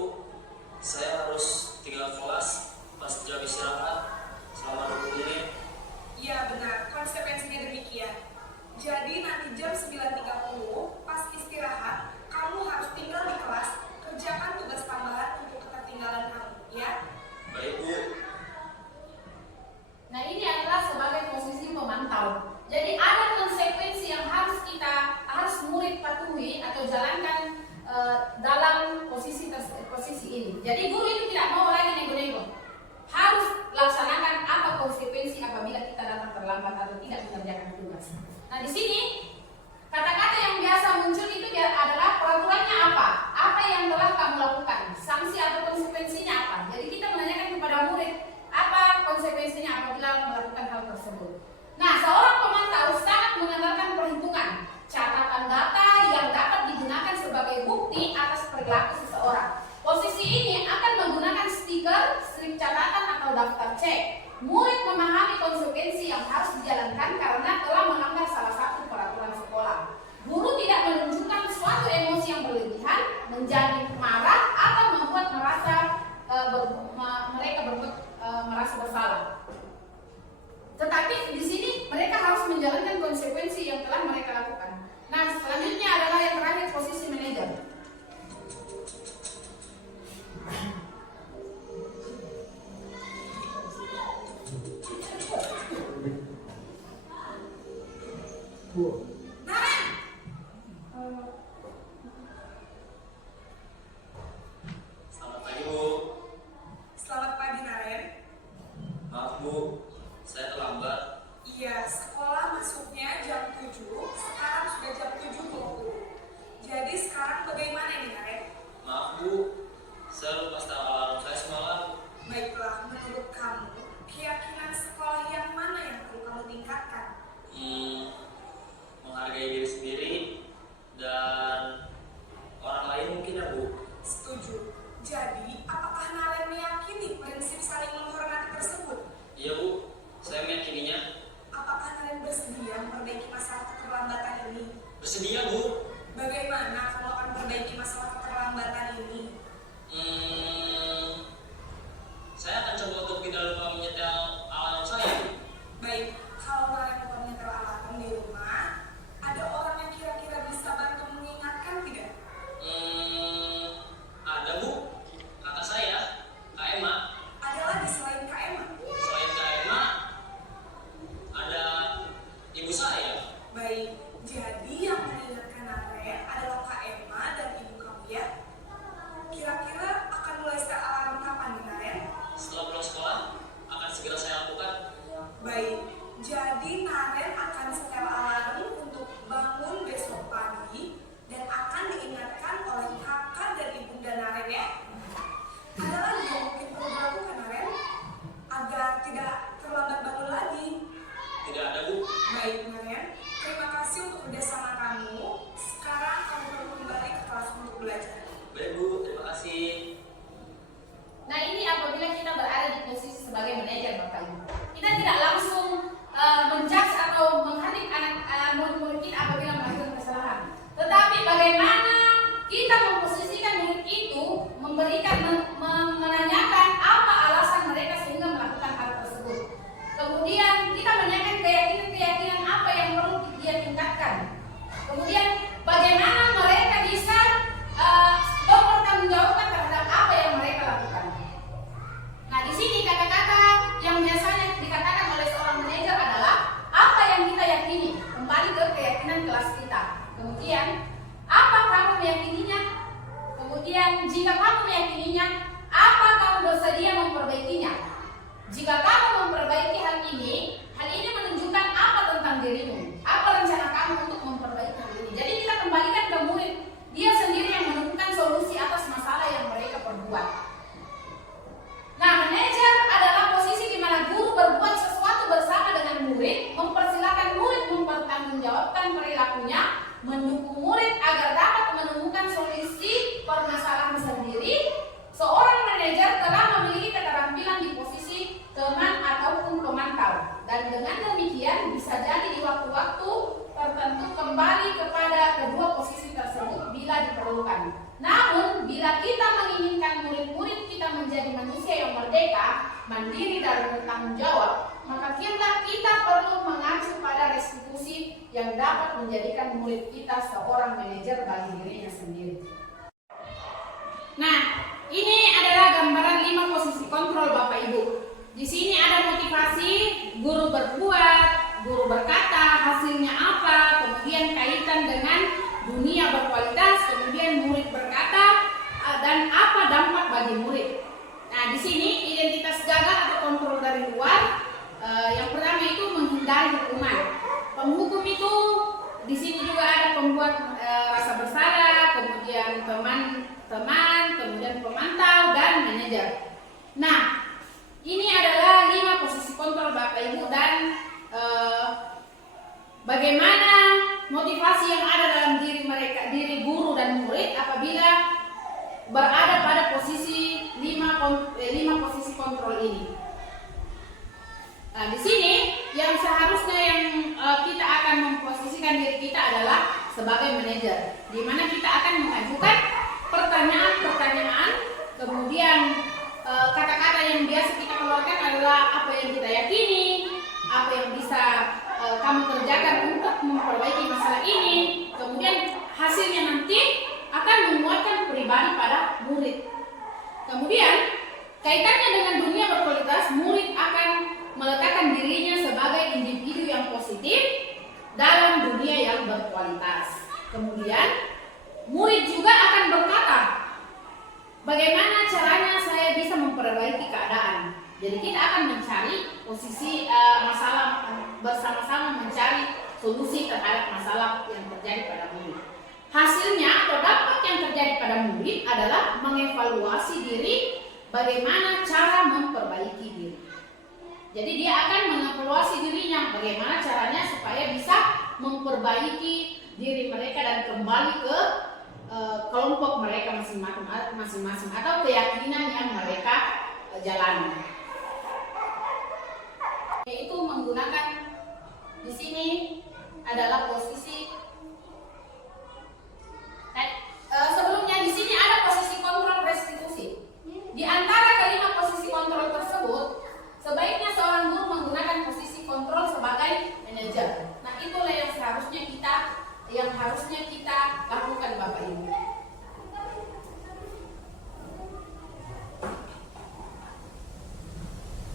Saya harus tinggal kelas pas jam istirahat selama 20 menit. Iya benar, konsekuensinya demikian. Jadi nanti jam 9.30 pas istirahat, kamu harus tinggal di kelas, kerjakan tugas tambahan untuk ketertinggalan kamu, ya? Baik, Bu. Nah, ini adalah sebagai posisi pemantau. Jadi ada konsekuensi yang harus murid patuhi atau jalankan dalam posisi ini. Jadi guru itu tidak mau lagi nego-nego. Harus laksanakan apa konsekuensi apabila kita datang terlambat atau tidak mengerjakan tugas. Nah, di sini kata-kata yang biasa muncul itu adalah peraturannya apa? Apa yang telah kamu lakukan? Sanksi atau konsekuensinya apa? Jadi kita menanyakan kepada murid, apa konsekuensinya apabila melakukan hal tersebut. Nah, seorang pemantau sangat mengandalkan perhitungan, catatan data yang dapat digunakan sebagai bukti atas perilaku seseorang. Posisi ini akan menggunakan stiker, strip catatan atau daftar cek. Murid memahami konsekuensi yang harus dijalankan karena telah melanggar salah satu peraturan sekolah. Guru tidak menunjukkan suatu emosi yang berlebihan, menjadi marah atau membuat mereka merasa bersalah. Tetapi di sini mereka harus menjalankan konsekuensi yang telah mereka lakukan. Nah, selanjutnya adalah yang terakhir, posisi manajer. Naren! Selamat pagi, Bu. Selamat pagi, Naren. Maaf, Bu. Saya terlambat. Iya, sekolah masuknya jam 7, sekarang sudah jam 7.20. Jadi sekarang bagaimana nih, Naren? Maaf, Bu. Saya lupa setel alarm saya semalam. Baiklah, menurut kamu, keyakinan sekolah yang mana yang perlu kamu tingkatkan? Jika kamu memperbaiki hal ini menunjukkan apa tentang dirimu, apa rencana kamu untuk memperbaiki hal ini. Jadi kita kembalikan ke murid, dia sendiri yang menemukan solusi atas masalah yang mereka perbuat. Nah, manajer adalah posisi di mana guru berbuat sesuatu bersama dengan murid, mempersilahkan murid mempertanggungjawabkan perilakunya, mendukung murid agar dapat menemukan solusi permasalahan sendiri. Seorang manajer telah memiliki keterampilan di posisi teman ataupun pemantau, dan dengan demikian bisa jadi di waktu-waktu tertentu kembali kepada kedua posisi tersebut bila diperlukan. Namun, bila kita menginginkan murid-murid kita menjadi manusia yang merdeka, mandiri dan bertanggung jawab, maka kita perlu mengacu pada restitusi yang dapat menjadikan murid kita seorang manajer bagi dirinya sendiri. Nah, ini adalah gambaran 5 posisi kontrol Bapak Ibu. Di sini ada motivasi, guru berbuat, guru berkata, hasilnya apa, kemudian kaitan dengan dunia berkualitas, kemudian murid berkata, dan apa dampak bagi murid. Nah, di sini identitas gagal atau kontrol dari luar. Yang pertama itu menghindari hukuman. Penghukum itu di sini juga ada pembuat rasa bersalah, kemudian teman, kemudian pemantau dan manajer. Nah, ini adalah 5 posisi kontrol Bapak Ibu, dan bagaimana motivasi yang ada dalam diri mereka, diri guru dan murid apabila berada pada posisi 5 posisi kontrol ini. Nah, di sini yang seharusnya kita akan memposisikan diri kita adalah sebagai manajer, di mana kita akan mengajukan pertanyaan-pertanyaan, kemudian kata-kata yang biasa kita keluarkan adalah apa yang kita yakini, apa yang bisa kamu kerjakan untuk memperbaiki masalah ini, kemudian hasilnya nanti akan menguatkan pribadi pada murid. Kemudian kaitannya dengan dunia berkualitas, murid akan meletakkan dirinya sebagai individu yang positif dalam dunia yang berkualitas. Kemudian murid juga akan berkata, bagaimana caranya saya bisa memperbaiki keadaan. Jadi kita akan mencari posisi masalah, bersama-sama mencari solusi terhadap masalah yang terjadi pada murid. Hasilnya atau dampak yang terjadi pada murid adalah mengevaluasi diri, bagaimana cara memperbaiki diri. Jadi dia akan mengevaluasi dirinya, bagaimana caranya supaya bisa memperbaiki diri mereka dan kembali ke kelompok mereka masing-masing atau keyakinan yang mereka jalani. Yaitu menggunakan di sini adalah posisi sebelumnya di sini ada posisi kontrol restitusi. Di antara kelima posisi kontrol tersebut, sebaiknya seorang guru menggunakan posisi kontrol sebagai manajer. Nah, itulah yang harusnya kita lakukan Bapak Ibu.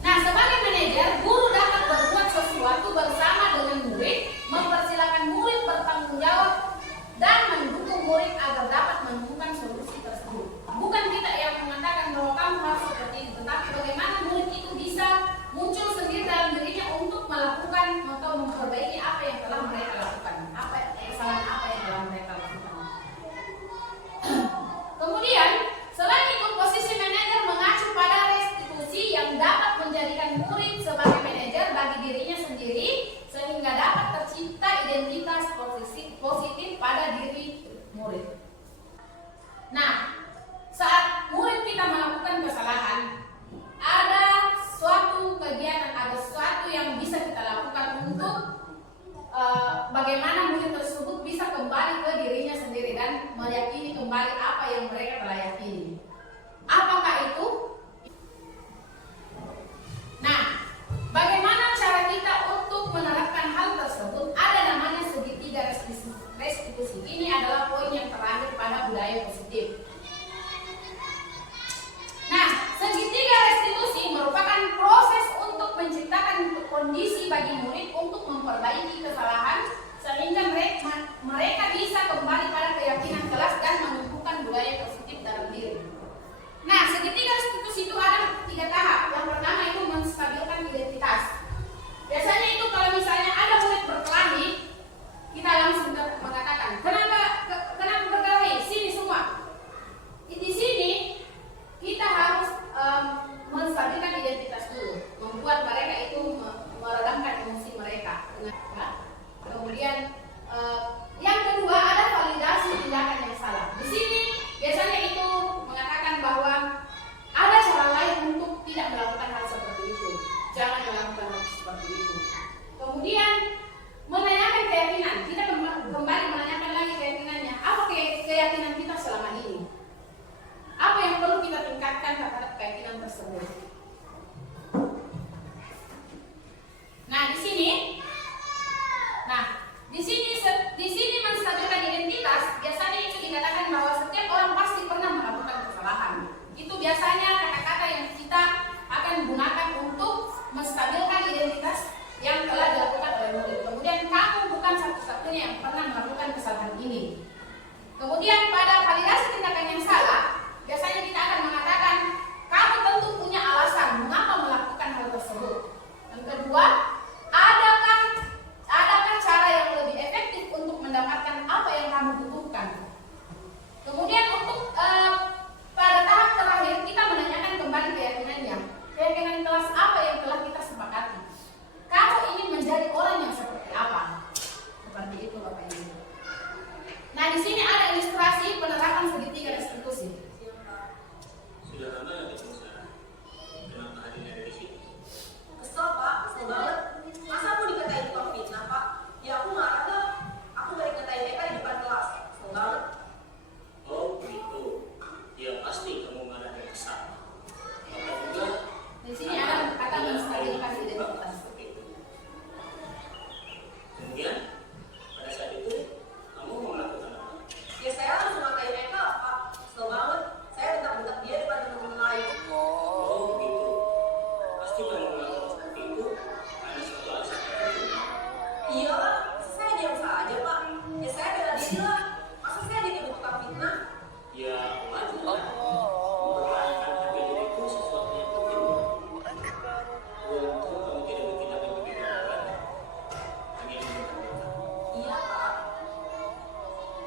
Nah, sebagai manajer, guru dapat berbuat sesuatu bersama dengan murid, mempersilahkan murid bertanggung jawab dan mendukung murid agar dapat menemukan solusi tersebut. Bukan kita yang mengatakan bahwa kamu harus seperti itu, tetapi bagaimana murid itu bisa muncul sendiri dalam dirinya untuk melakukan atau memperbaiki apa yang telah mereka lakukan, kesalahan apa yang telah mereka lakukan. Kemudian, selain itu posisi manajer mengacu pada restitusi yang dapat menjadikan murid sebagai manajer bagi dirinya sendiri, sehingga dapat tercipta identitas positif pada diri murid. Nah, saat murid kita melakukan kesalahan, ada suatu kegiatan, ada sesuatu yang bisa kita lakukan untuk bagaimana murid tersebut bisa kembali ke dirinya sendiri dan meyakini kembali apa yang mereka telah yakini. Apakah itu? Nah, bagaimana cara kita untuk menerapkan hal tersebut? Ada namanya segitiga restitusi. Ini adalah poin yang terakhir pada budaya positif. Nah, segitiga restitusi merupakan proses untuk menciptakan kondisi bagi murid untuk memperbaiki kesalahan sehingga mereka bisa kembali pada keyakinan kelas dan menumbuhkan budaya positif dalam diri. Nah, segitiga restitusi itu ada 3 tahap. Yang pertama itu menstabilkan pasti kamu melakukan seperti itu karena suatu alasan tertentu. Iya lah, saya diam saja Pak. Ya saya bela diri lah. Masa saya dituduh tukang fitnah? Ya wajar lah. Mempertahankan harga diri itu sesuatu yang penting. Untung kamu tidak bertindak yang begitu berat. Hanya meminta-minta. Iya Pak.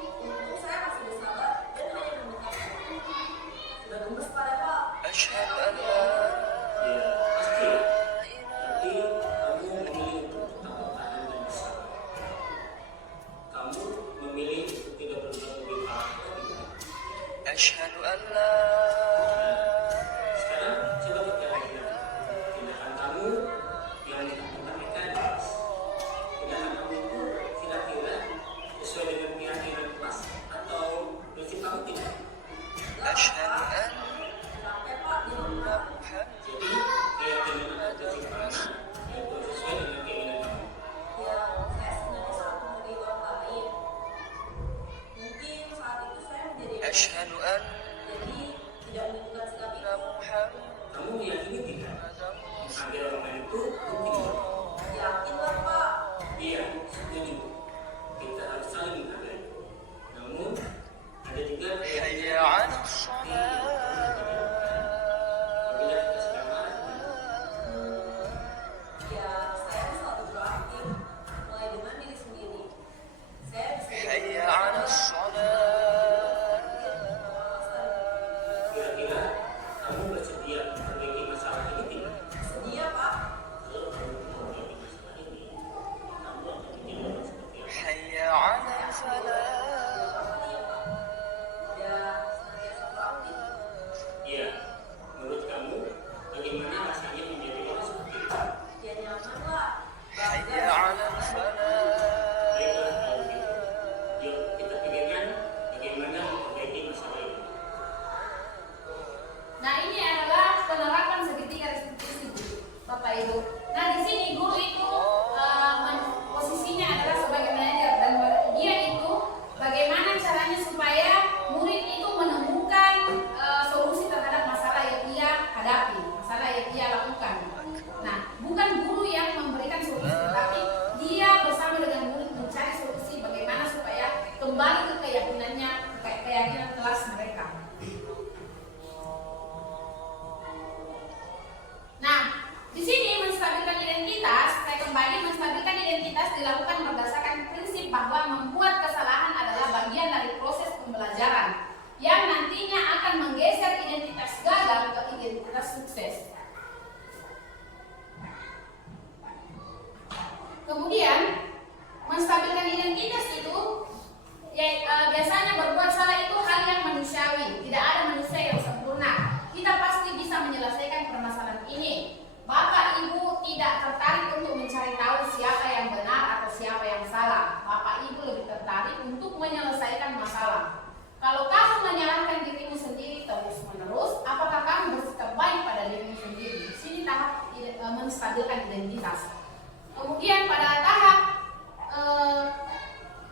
Untung saya masih bersabar dan hanya meminta. Sudah gemes pada Pak. Ya pasti lah. Tapi kamu memilih untuk tetap bertahan dan bersabar. Kamu memilih untuk tidak berbuat lebih parah lagi. أشهد أن لا Sekarang coba kita lihat tindakan kamu yang dilakukan jelas. Tindakan kamu itu kira-kira sesuai dengan keyakinan kelas atau prinsip kamu tidak? أشهد أن Capek Pak di rumah. Jadi keyakinan atau prinsip kamu itu sesuai dengan keinginan kamu. Ya, saya sebenarnya sangat menghargai orang lain. Mungkin saat itu saya menjadi أشهد أن jadi tidak menunjukkan sikap itu. محمد Kamu meyakini tidak? Menghargai orang lain itu penting. Yakin lah Pak. Iya, setuju. Kita harus saling menghargai. Namun ada juga حي على الصلاة apabila kita sedang marah. Ya, saya selalu proaktif. Mulai dengan diri sendiri. Saya bisa حي على الصلاة Kira-kira kamu bersedia memperbaiki masalah ini tidak? sedia Pak. Kalau kamu memperbaiki masalah ini, kamu akan menjadi orang seperti apa? حي على الفلاح Ya, senantiasa proaktif. Iya, menurut kamu bagaimana rasanya menjadi orang seperti itu? Ya nyaman lah. حي Bangga. على الفلاح Baiklah kalau gitu. Yuk kita pikirkan bagaimana memperbaiki masalah ini. Nah, ini adalah penerapan segitiga restitusi guru, Bapak Ibu. Nah, di sini guru itu posisinya adalah sebagai manajer dan dia itu bagaimana caranya supaya murid itu menemukan solusi terhadap masalah yang ia hadapi, masalah yang ia lakukan. Nah, bukan guru yang memberikan solusi, tapi dia bersama dengan murid mencari solusi bagaimana supaya kembali ke keyakinannya, keyakinan kelas mereka. Nah, di sini menstabilkan identitas, saya kembali menstabilkan identitas dilakukan berdasarkan prinsip bahwa membuat kesalahan adalah bagian dari proses pembelajaran yang nantinya akan menggeser identitas gagal ke identitas sukses. Kemudian, menstabilkan identitas itu biasanya berbuat salah itu hal yang manusiawi. Tidak ada manusia yang sempurna. Kita pasti bisa menyelesaikan permasalahan ini. Bapak Ibu tidak tertarik untuk mencari tahu siapa yang benar atau siapa yang salah. Bapak Ibu lebih tertarik untuk menyelesaikan masalah. Kalau kamu menyalahkan dirimu sendiri terus-menerus, apakah kamu bersikap baik pada dirimu sendiri? Di sini tahap menstabilkan identitas. Kemudian pada tahap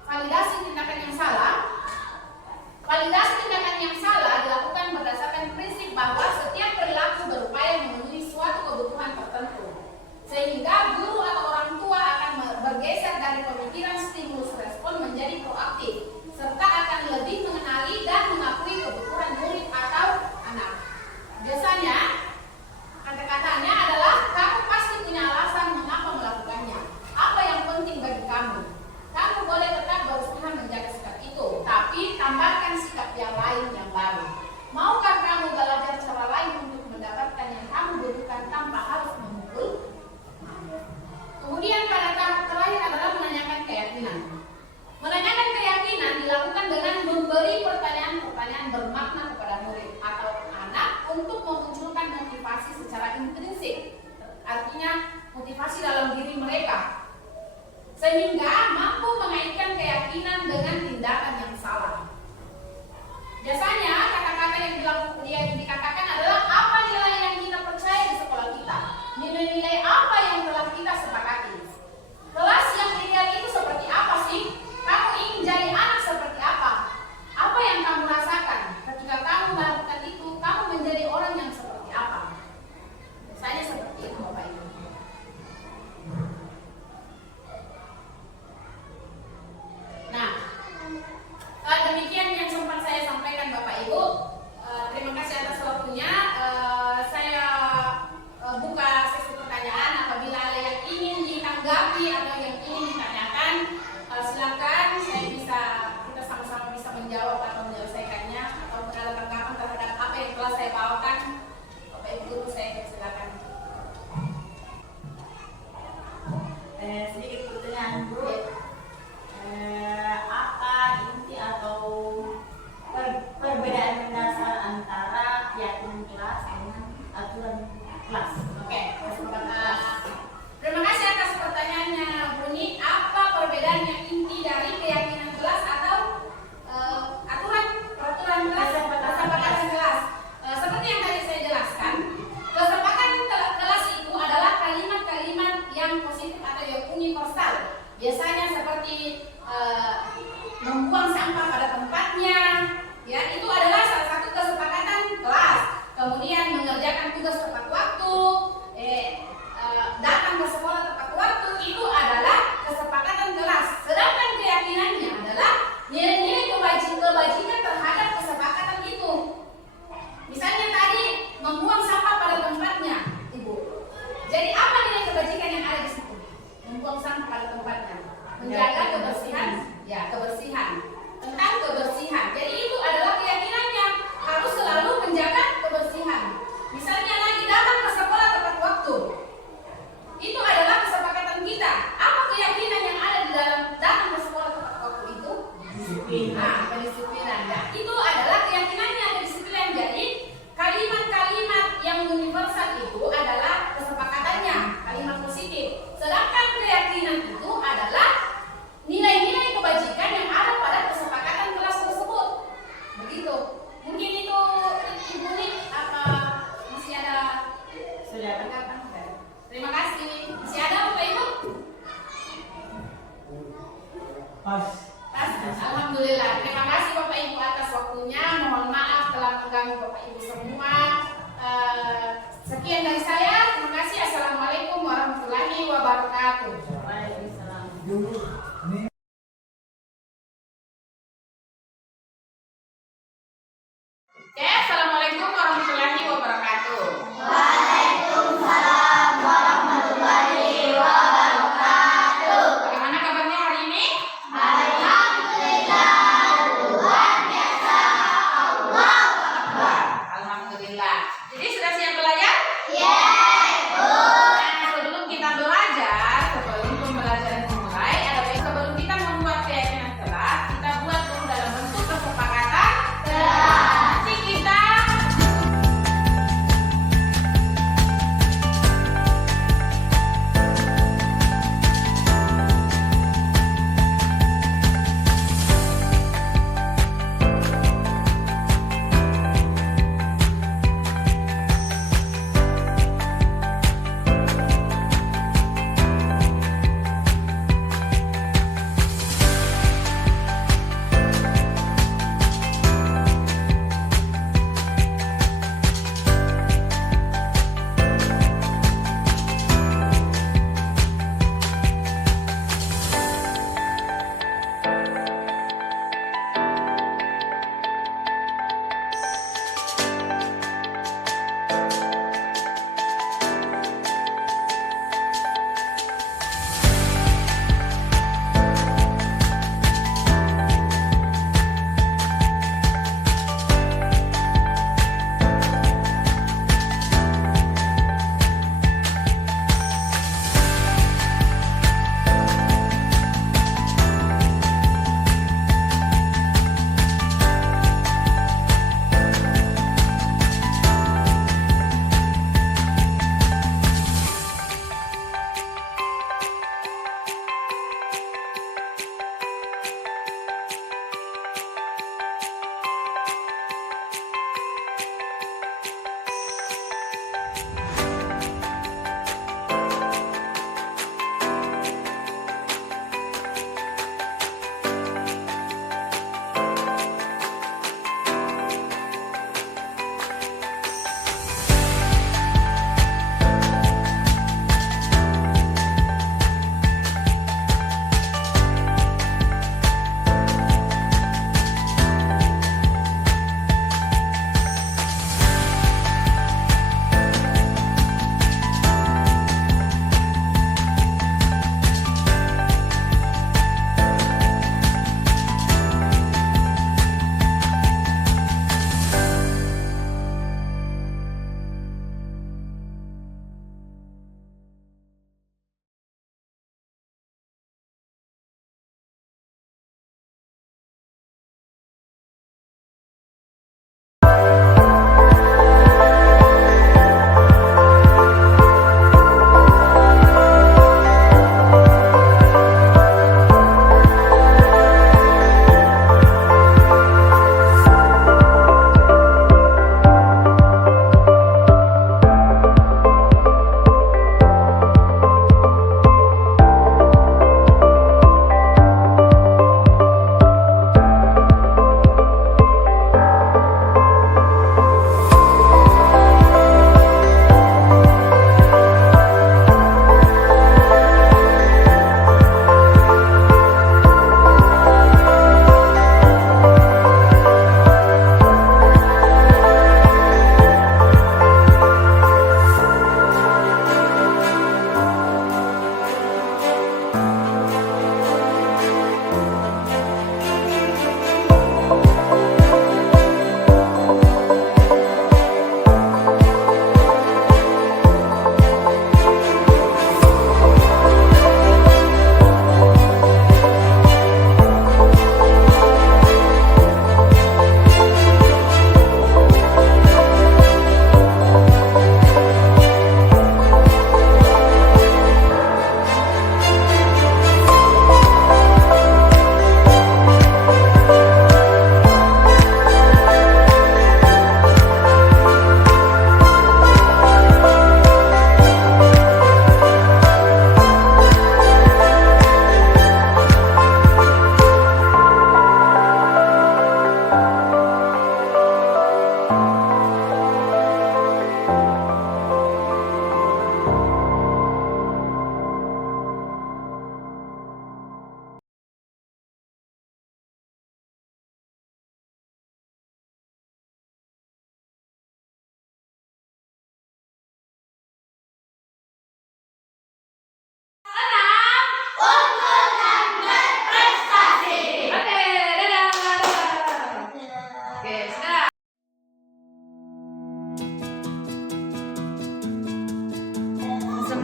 validasi tindakan yang salah. Validasi tindakan yang salah dilakukan berdasarkan prinsip bahwa setiap perilaku berupaya memenuhi suatu kebutuhan tertentu, sehingga guru atau orang tua akan bergeser dari pemikiran stimulus respon menjadi proaktif, serta akan lebih mengenali dan mengakui kebutuhan murid atau anak. Biasanya kata-katanya adalah kamu pasti punya alasan mengapa melakukannya. Apa yang penting bagi kamu? Kamu boleh tetap berusaha menjaga sikap itu, tapi tambahkan sikap yang lain yang baru. Maukah kamu belajar cara lain untuk mendapatkan yang kamu butuhkan tanpa harus memukul? Kemudian pada tahap terakhir adalah menanyakan keyakinan. Menanyakan keyakinan dilakukan dengan memberi pertanyaan-pertanyaan bermakna kepada murid atau anak untuk memunculkan motivasi secara intrinsik, artinya motivasi dalam diri mereka, sehingga mampu mengaitkan keyakinan dengan tindakan yang salah. Biasanya kata-kata yang dikatakan adalah apa nilai yang kita percaya di sekolah kita, nilai-nilai apa yang telah kita sepakati. Kelas yang ideal itu seperti apa sih? Kamu ingin jadi anak seperti apa? Apa yang kamu rasakan ketika kamu melakukan itu? Kamu menjadi orang yang seperti apa? Biasanya seperti itu. sedikit pertanyaan Bu. Apa inti atau perbedaan mendasar antara keyakinan kelas dengan aturan kelas? Oke, terima kasih atas pertanyaannya Buni. Apa perbedaan yang inti dari keyakinan kelas atau peraturan kelas, kesepakatan kelas? Seperti yang tadi saya jelaskan, kesepakatan kelas itu adalah kalimat-kalimat yang positif atau yang universal. Biasanya seperti membuang sampah pada tempatnya, ya itu adalah salah satu kesepakatan kelas. Kemudian mengerjakan tugas tepat waktu, datang ke sekolah tepat waktu, itu adalah kesepakatan kelas. Sedangkan keyakinannya adalah nilai-nilai kebajikan terhadap kesepakatan itu. Misalnya tadi membuang sampah pada tempatnya, Ibu. Jadi apa nilai kebajikan yang ada di situ? Membuang sampah pada tempatnya, menjaga kebersihan, ya kebersihan. Tentang kebersihan. Jadi itu adalah keyakinannya, harus selalu menjaga kebersihan. Misalnya lagi datang ke sekolah tepat waktu. Itu adalah kesepakatan kita. Apa keyakinan yang ada di dalam datang ke sekolah tepat waktu itu? Kedisiplinan. Ya, itu adalah keyakinannya, kedisiplinan. Jadi kalimat-kalimat yang universal itu adalah kesepakatannya, kalimat positif. Sedangkan keyakinan itu adalah nilai-nilai kebajikan yang ada pada kesepakatan kelas tersebut. Begitu. Mungkin itu Ibu Nik, apa masih ada tanggapan? Terima kasih. Masih ada Bapak Ibu? Pas. Alhamdulillah. Terima kasih Bapak Ibu atas waktunya. Mohon maaf telah mengganggu Bapak Ibu semua. Sekian dari saya. Terima kasih. Assalamualaikum warahmatullahi wabarakatuh. Waalaikumsalam. Ini Oke, assalamualaikum warahmatullahi wabarakatuh. Bagaimana kabarnya hari ini? Alhamdulillah. Jadi sudah siap belajar? Nah, sebelum pembelajaran dimulai, ada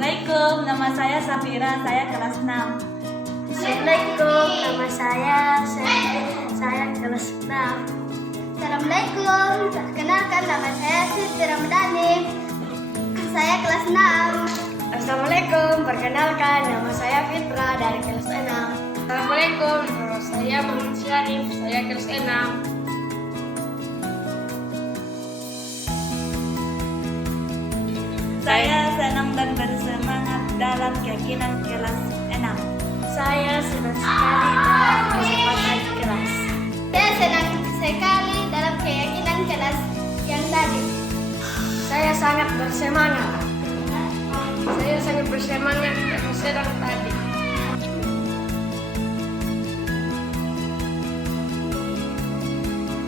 Assalamualaikum, nama saya Safira, saya kelas 6. Assalamualaikum, nama saya kelas 6. Assalamualaikum, perkenalkan nama saya Siti Ramadhani. Saya kelas 6. Assalamualaikum, perkenalkan nama saya Fitra dari kelas 6. Assalamualaikum, nama saya Muhammad Syarif, saya kelas 6. Saya senang dan bersemangat dalam keyakinan kelas 6. Saya senang sekali dalam kesempatan kelas. Saya senang sekali dalam keyakinan kelas yang tadi. Saya sangat bersemangat. Saya sangat bersemangat karena sedang tadi.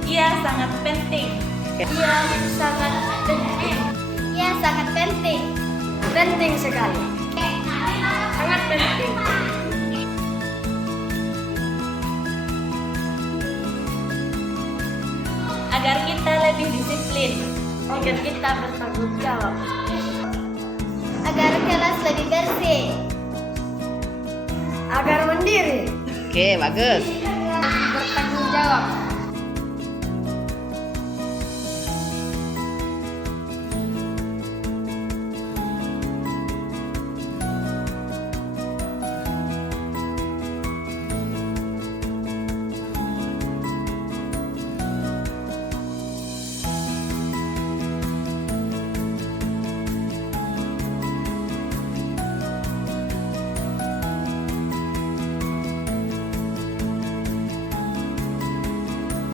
Ia sangat penting. Ia sangat penting. Ia sangat penting. Penting sekali. Sangat penting. Agar kita lebih disiplin. Agar kita bertanggung jawab. Agar kelas lebih bersih. Agar mandiri. Oke, bagus. Bertanggung jawab.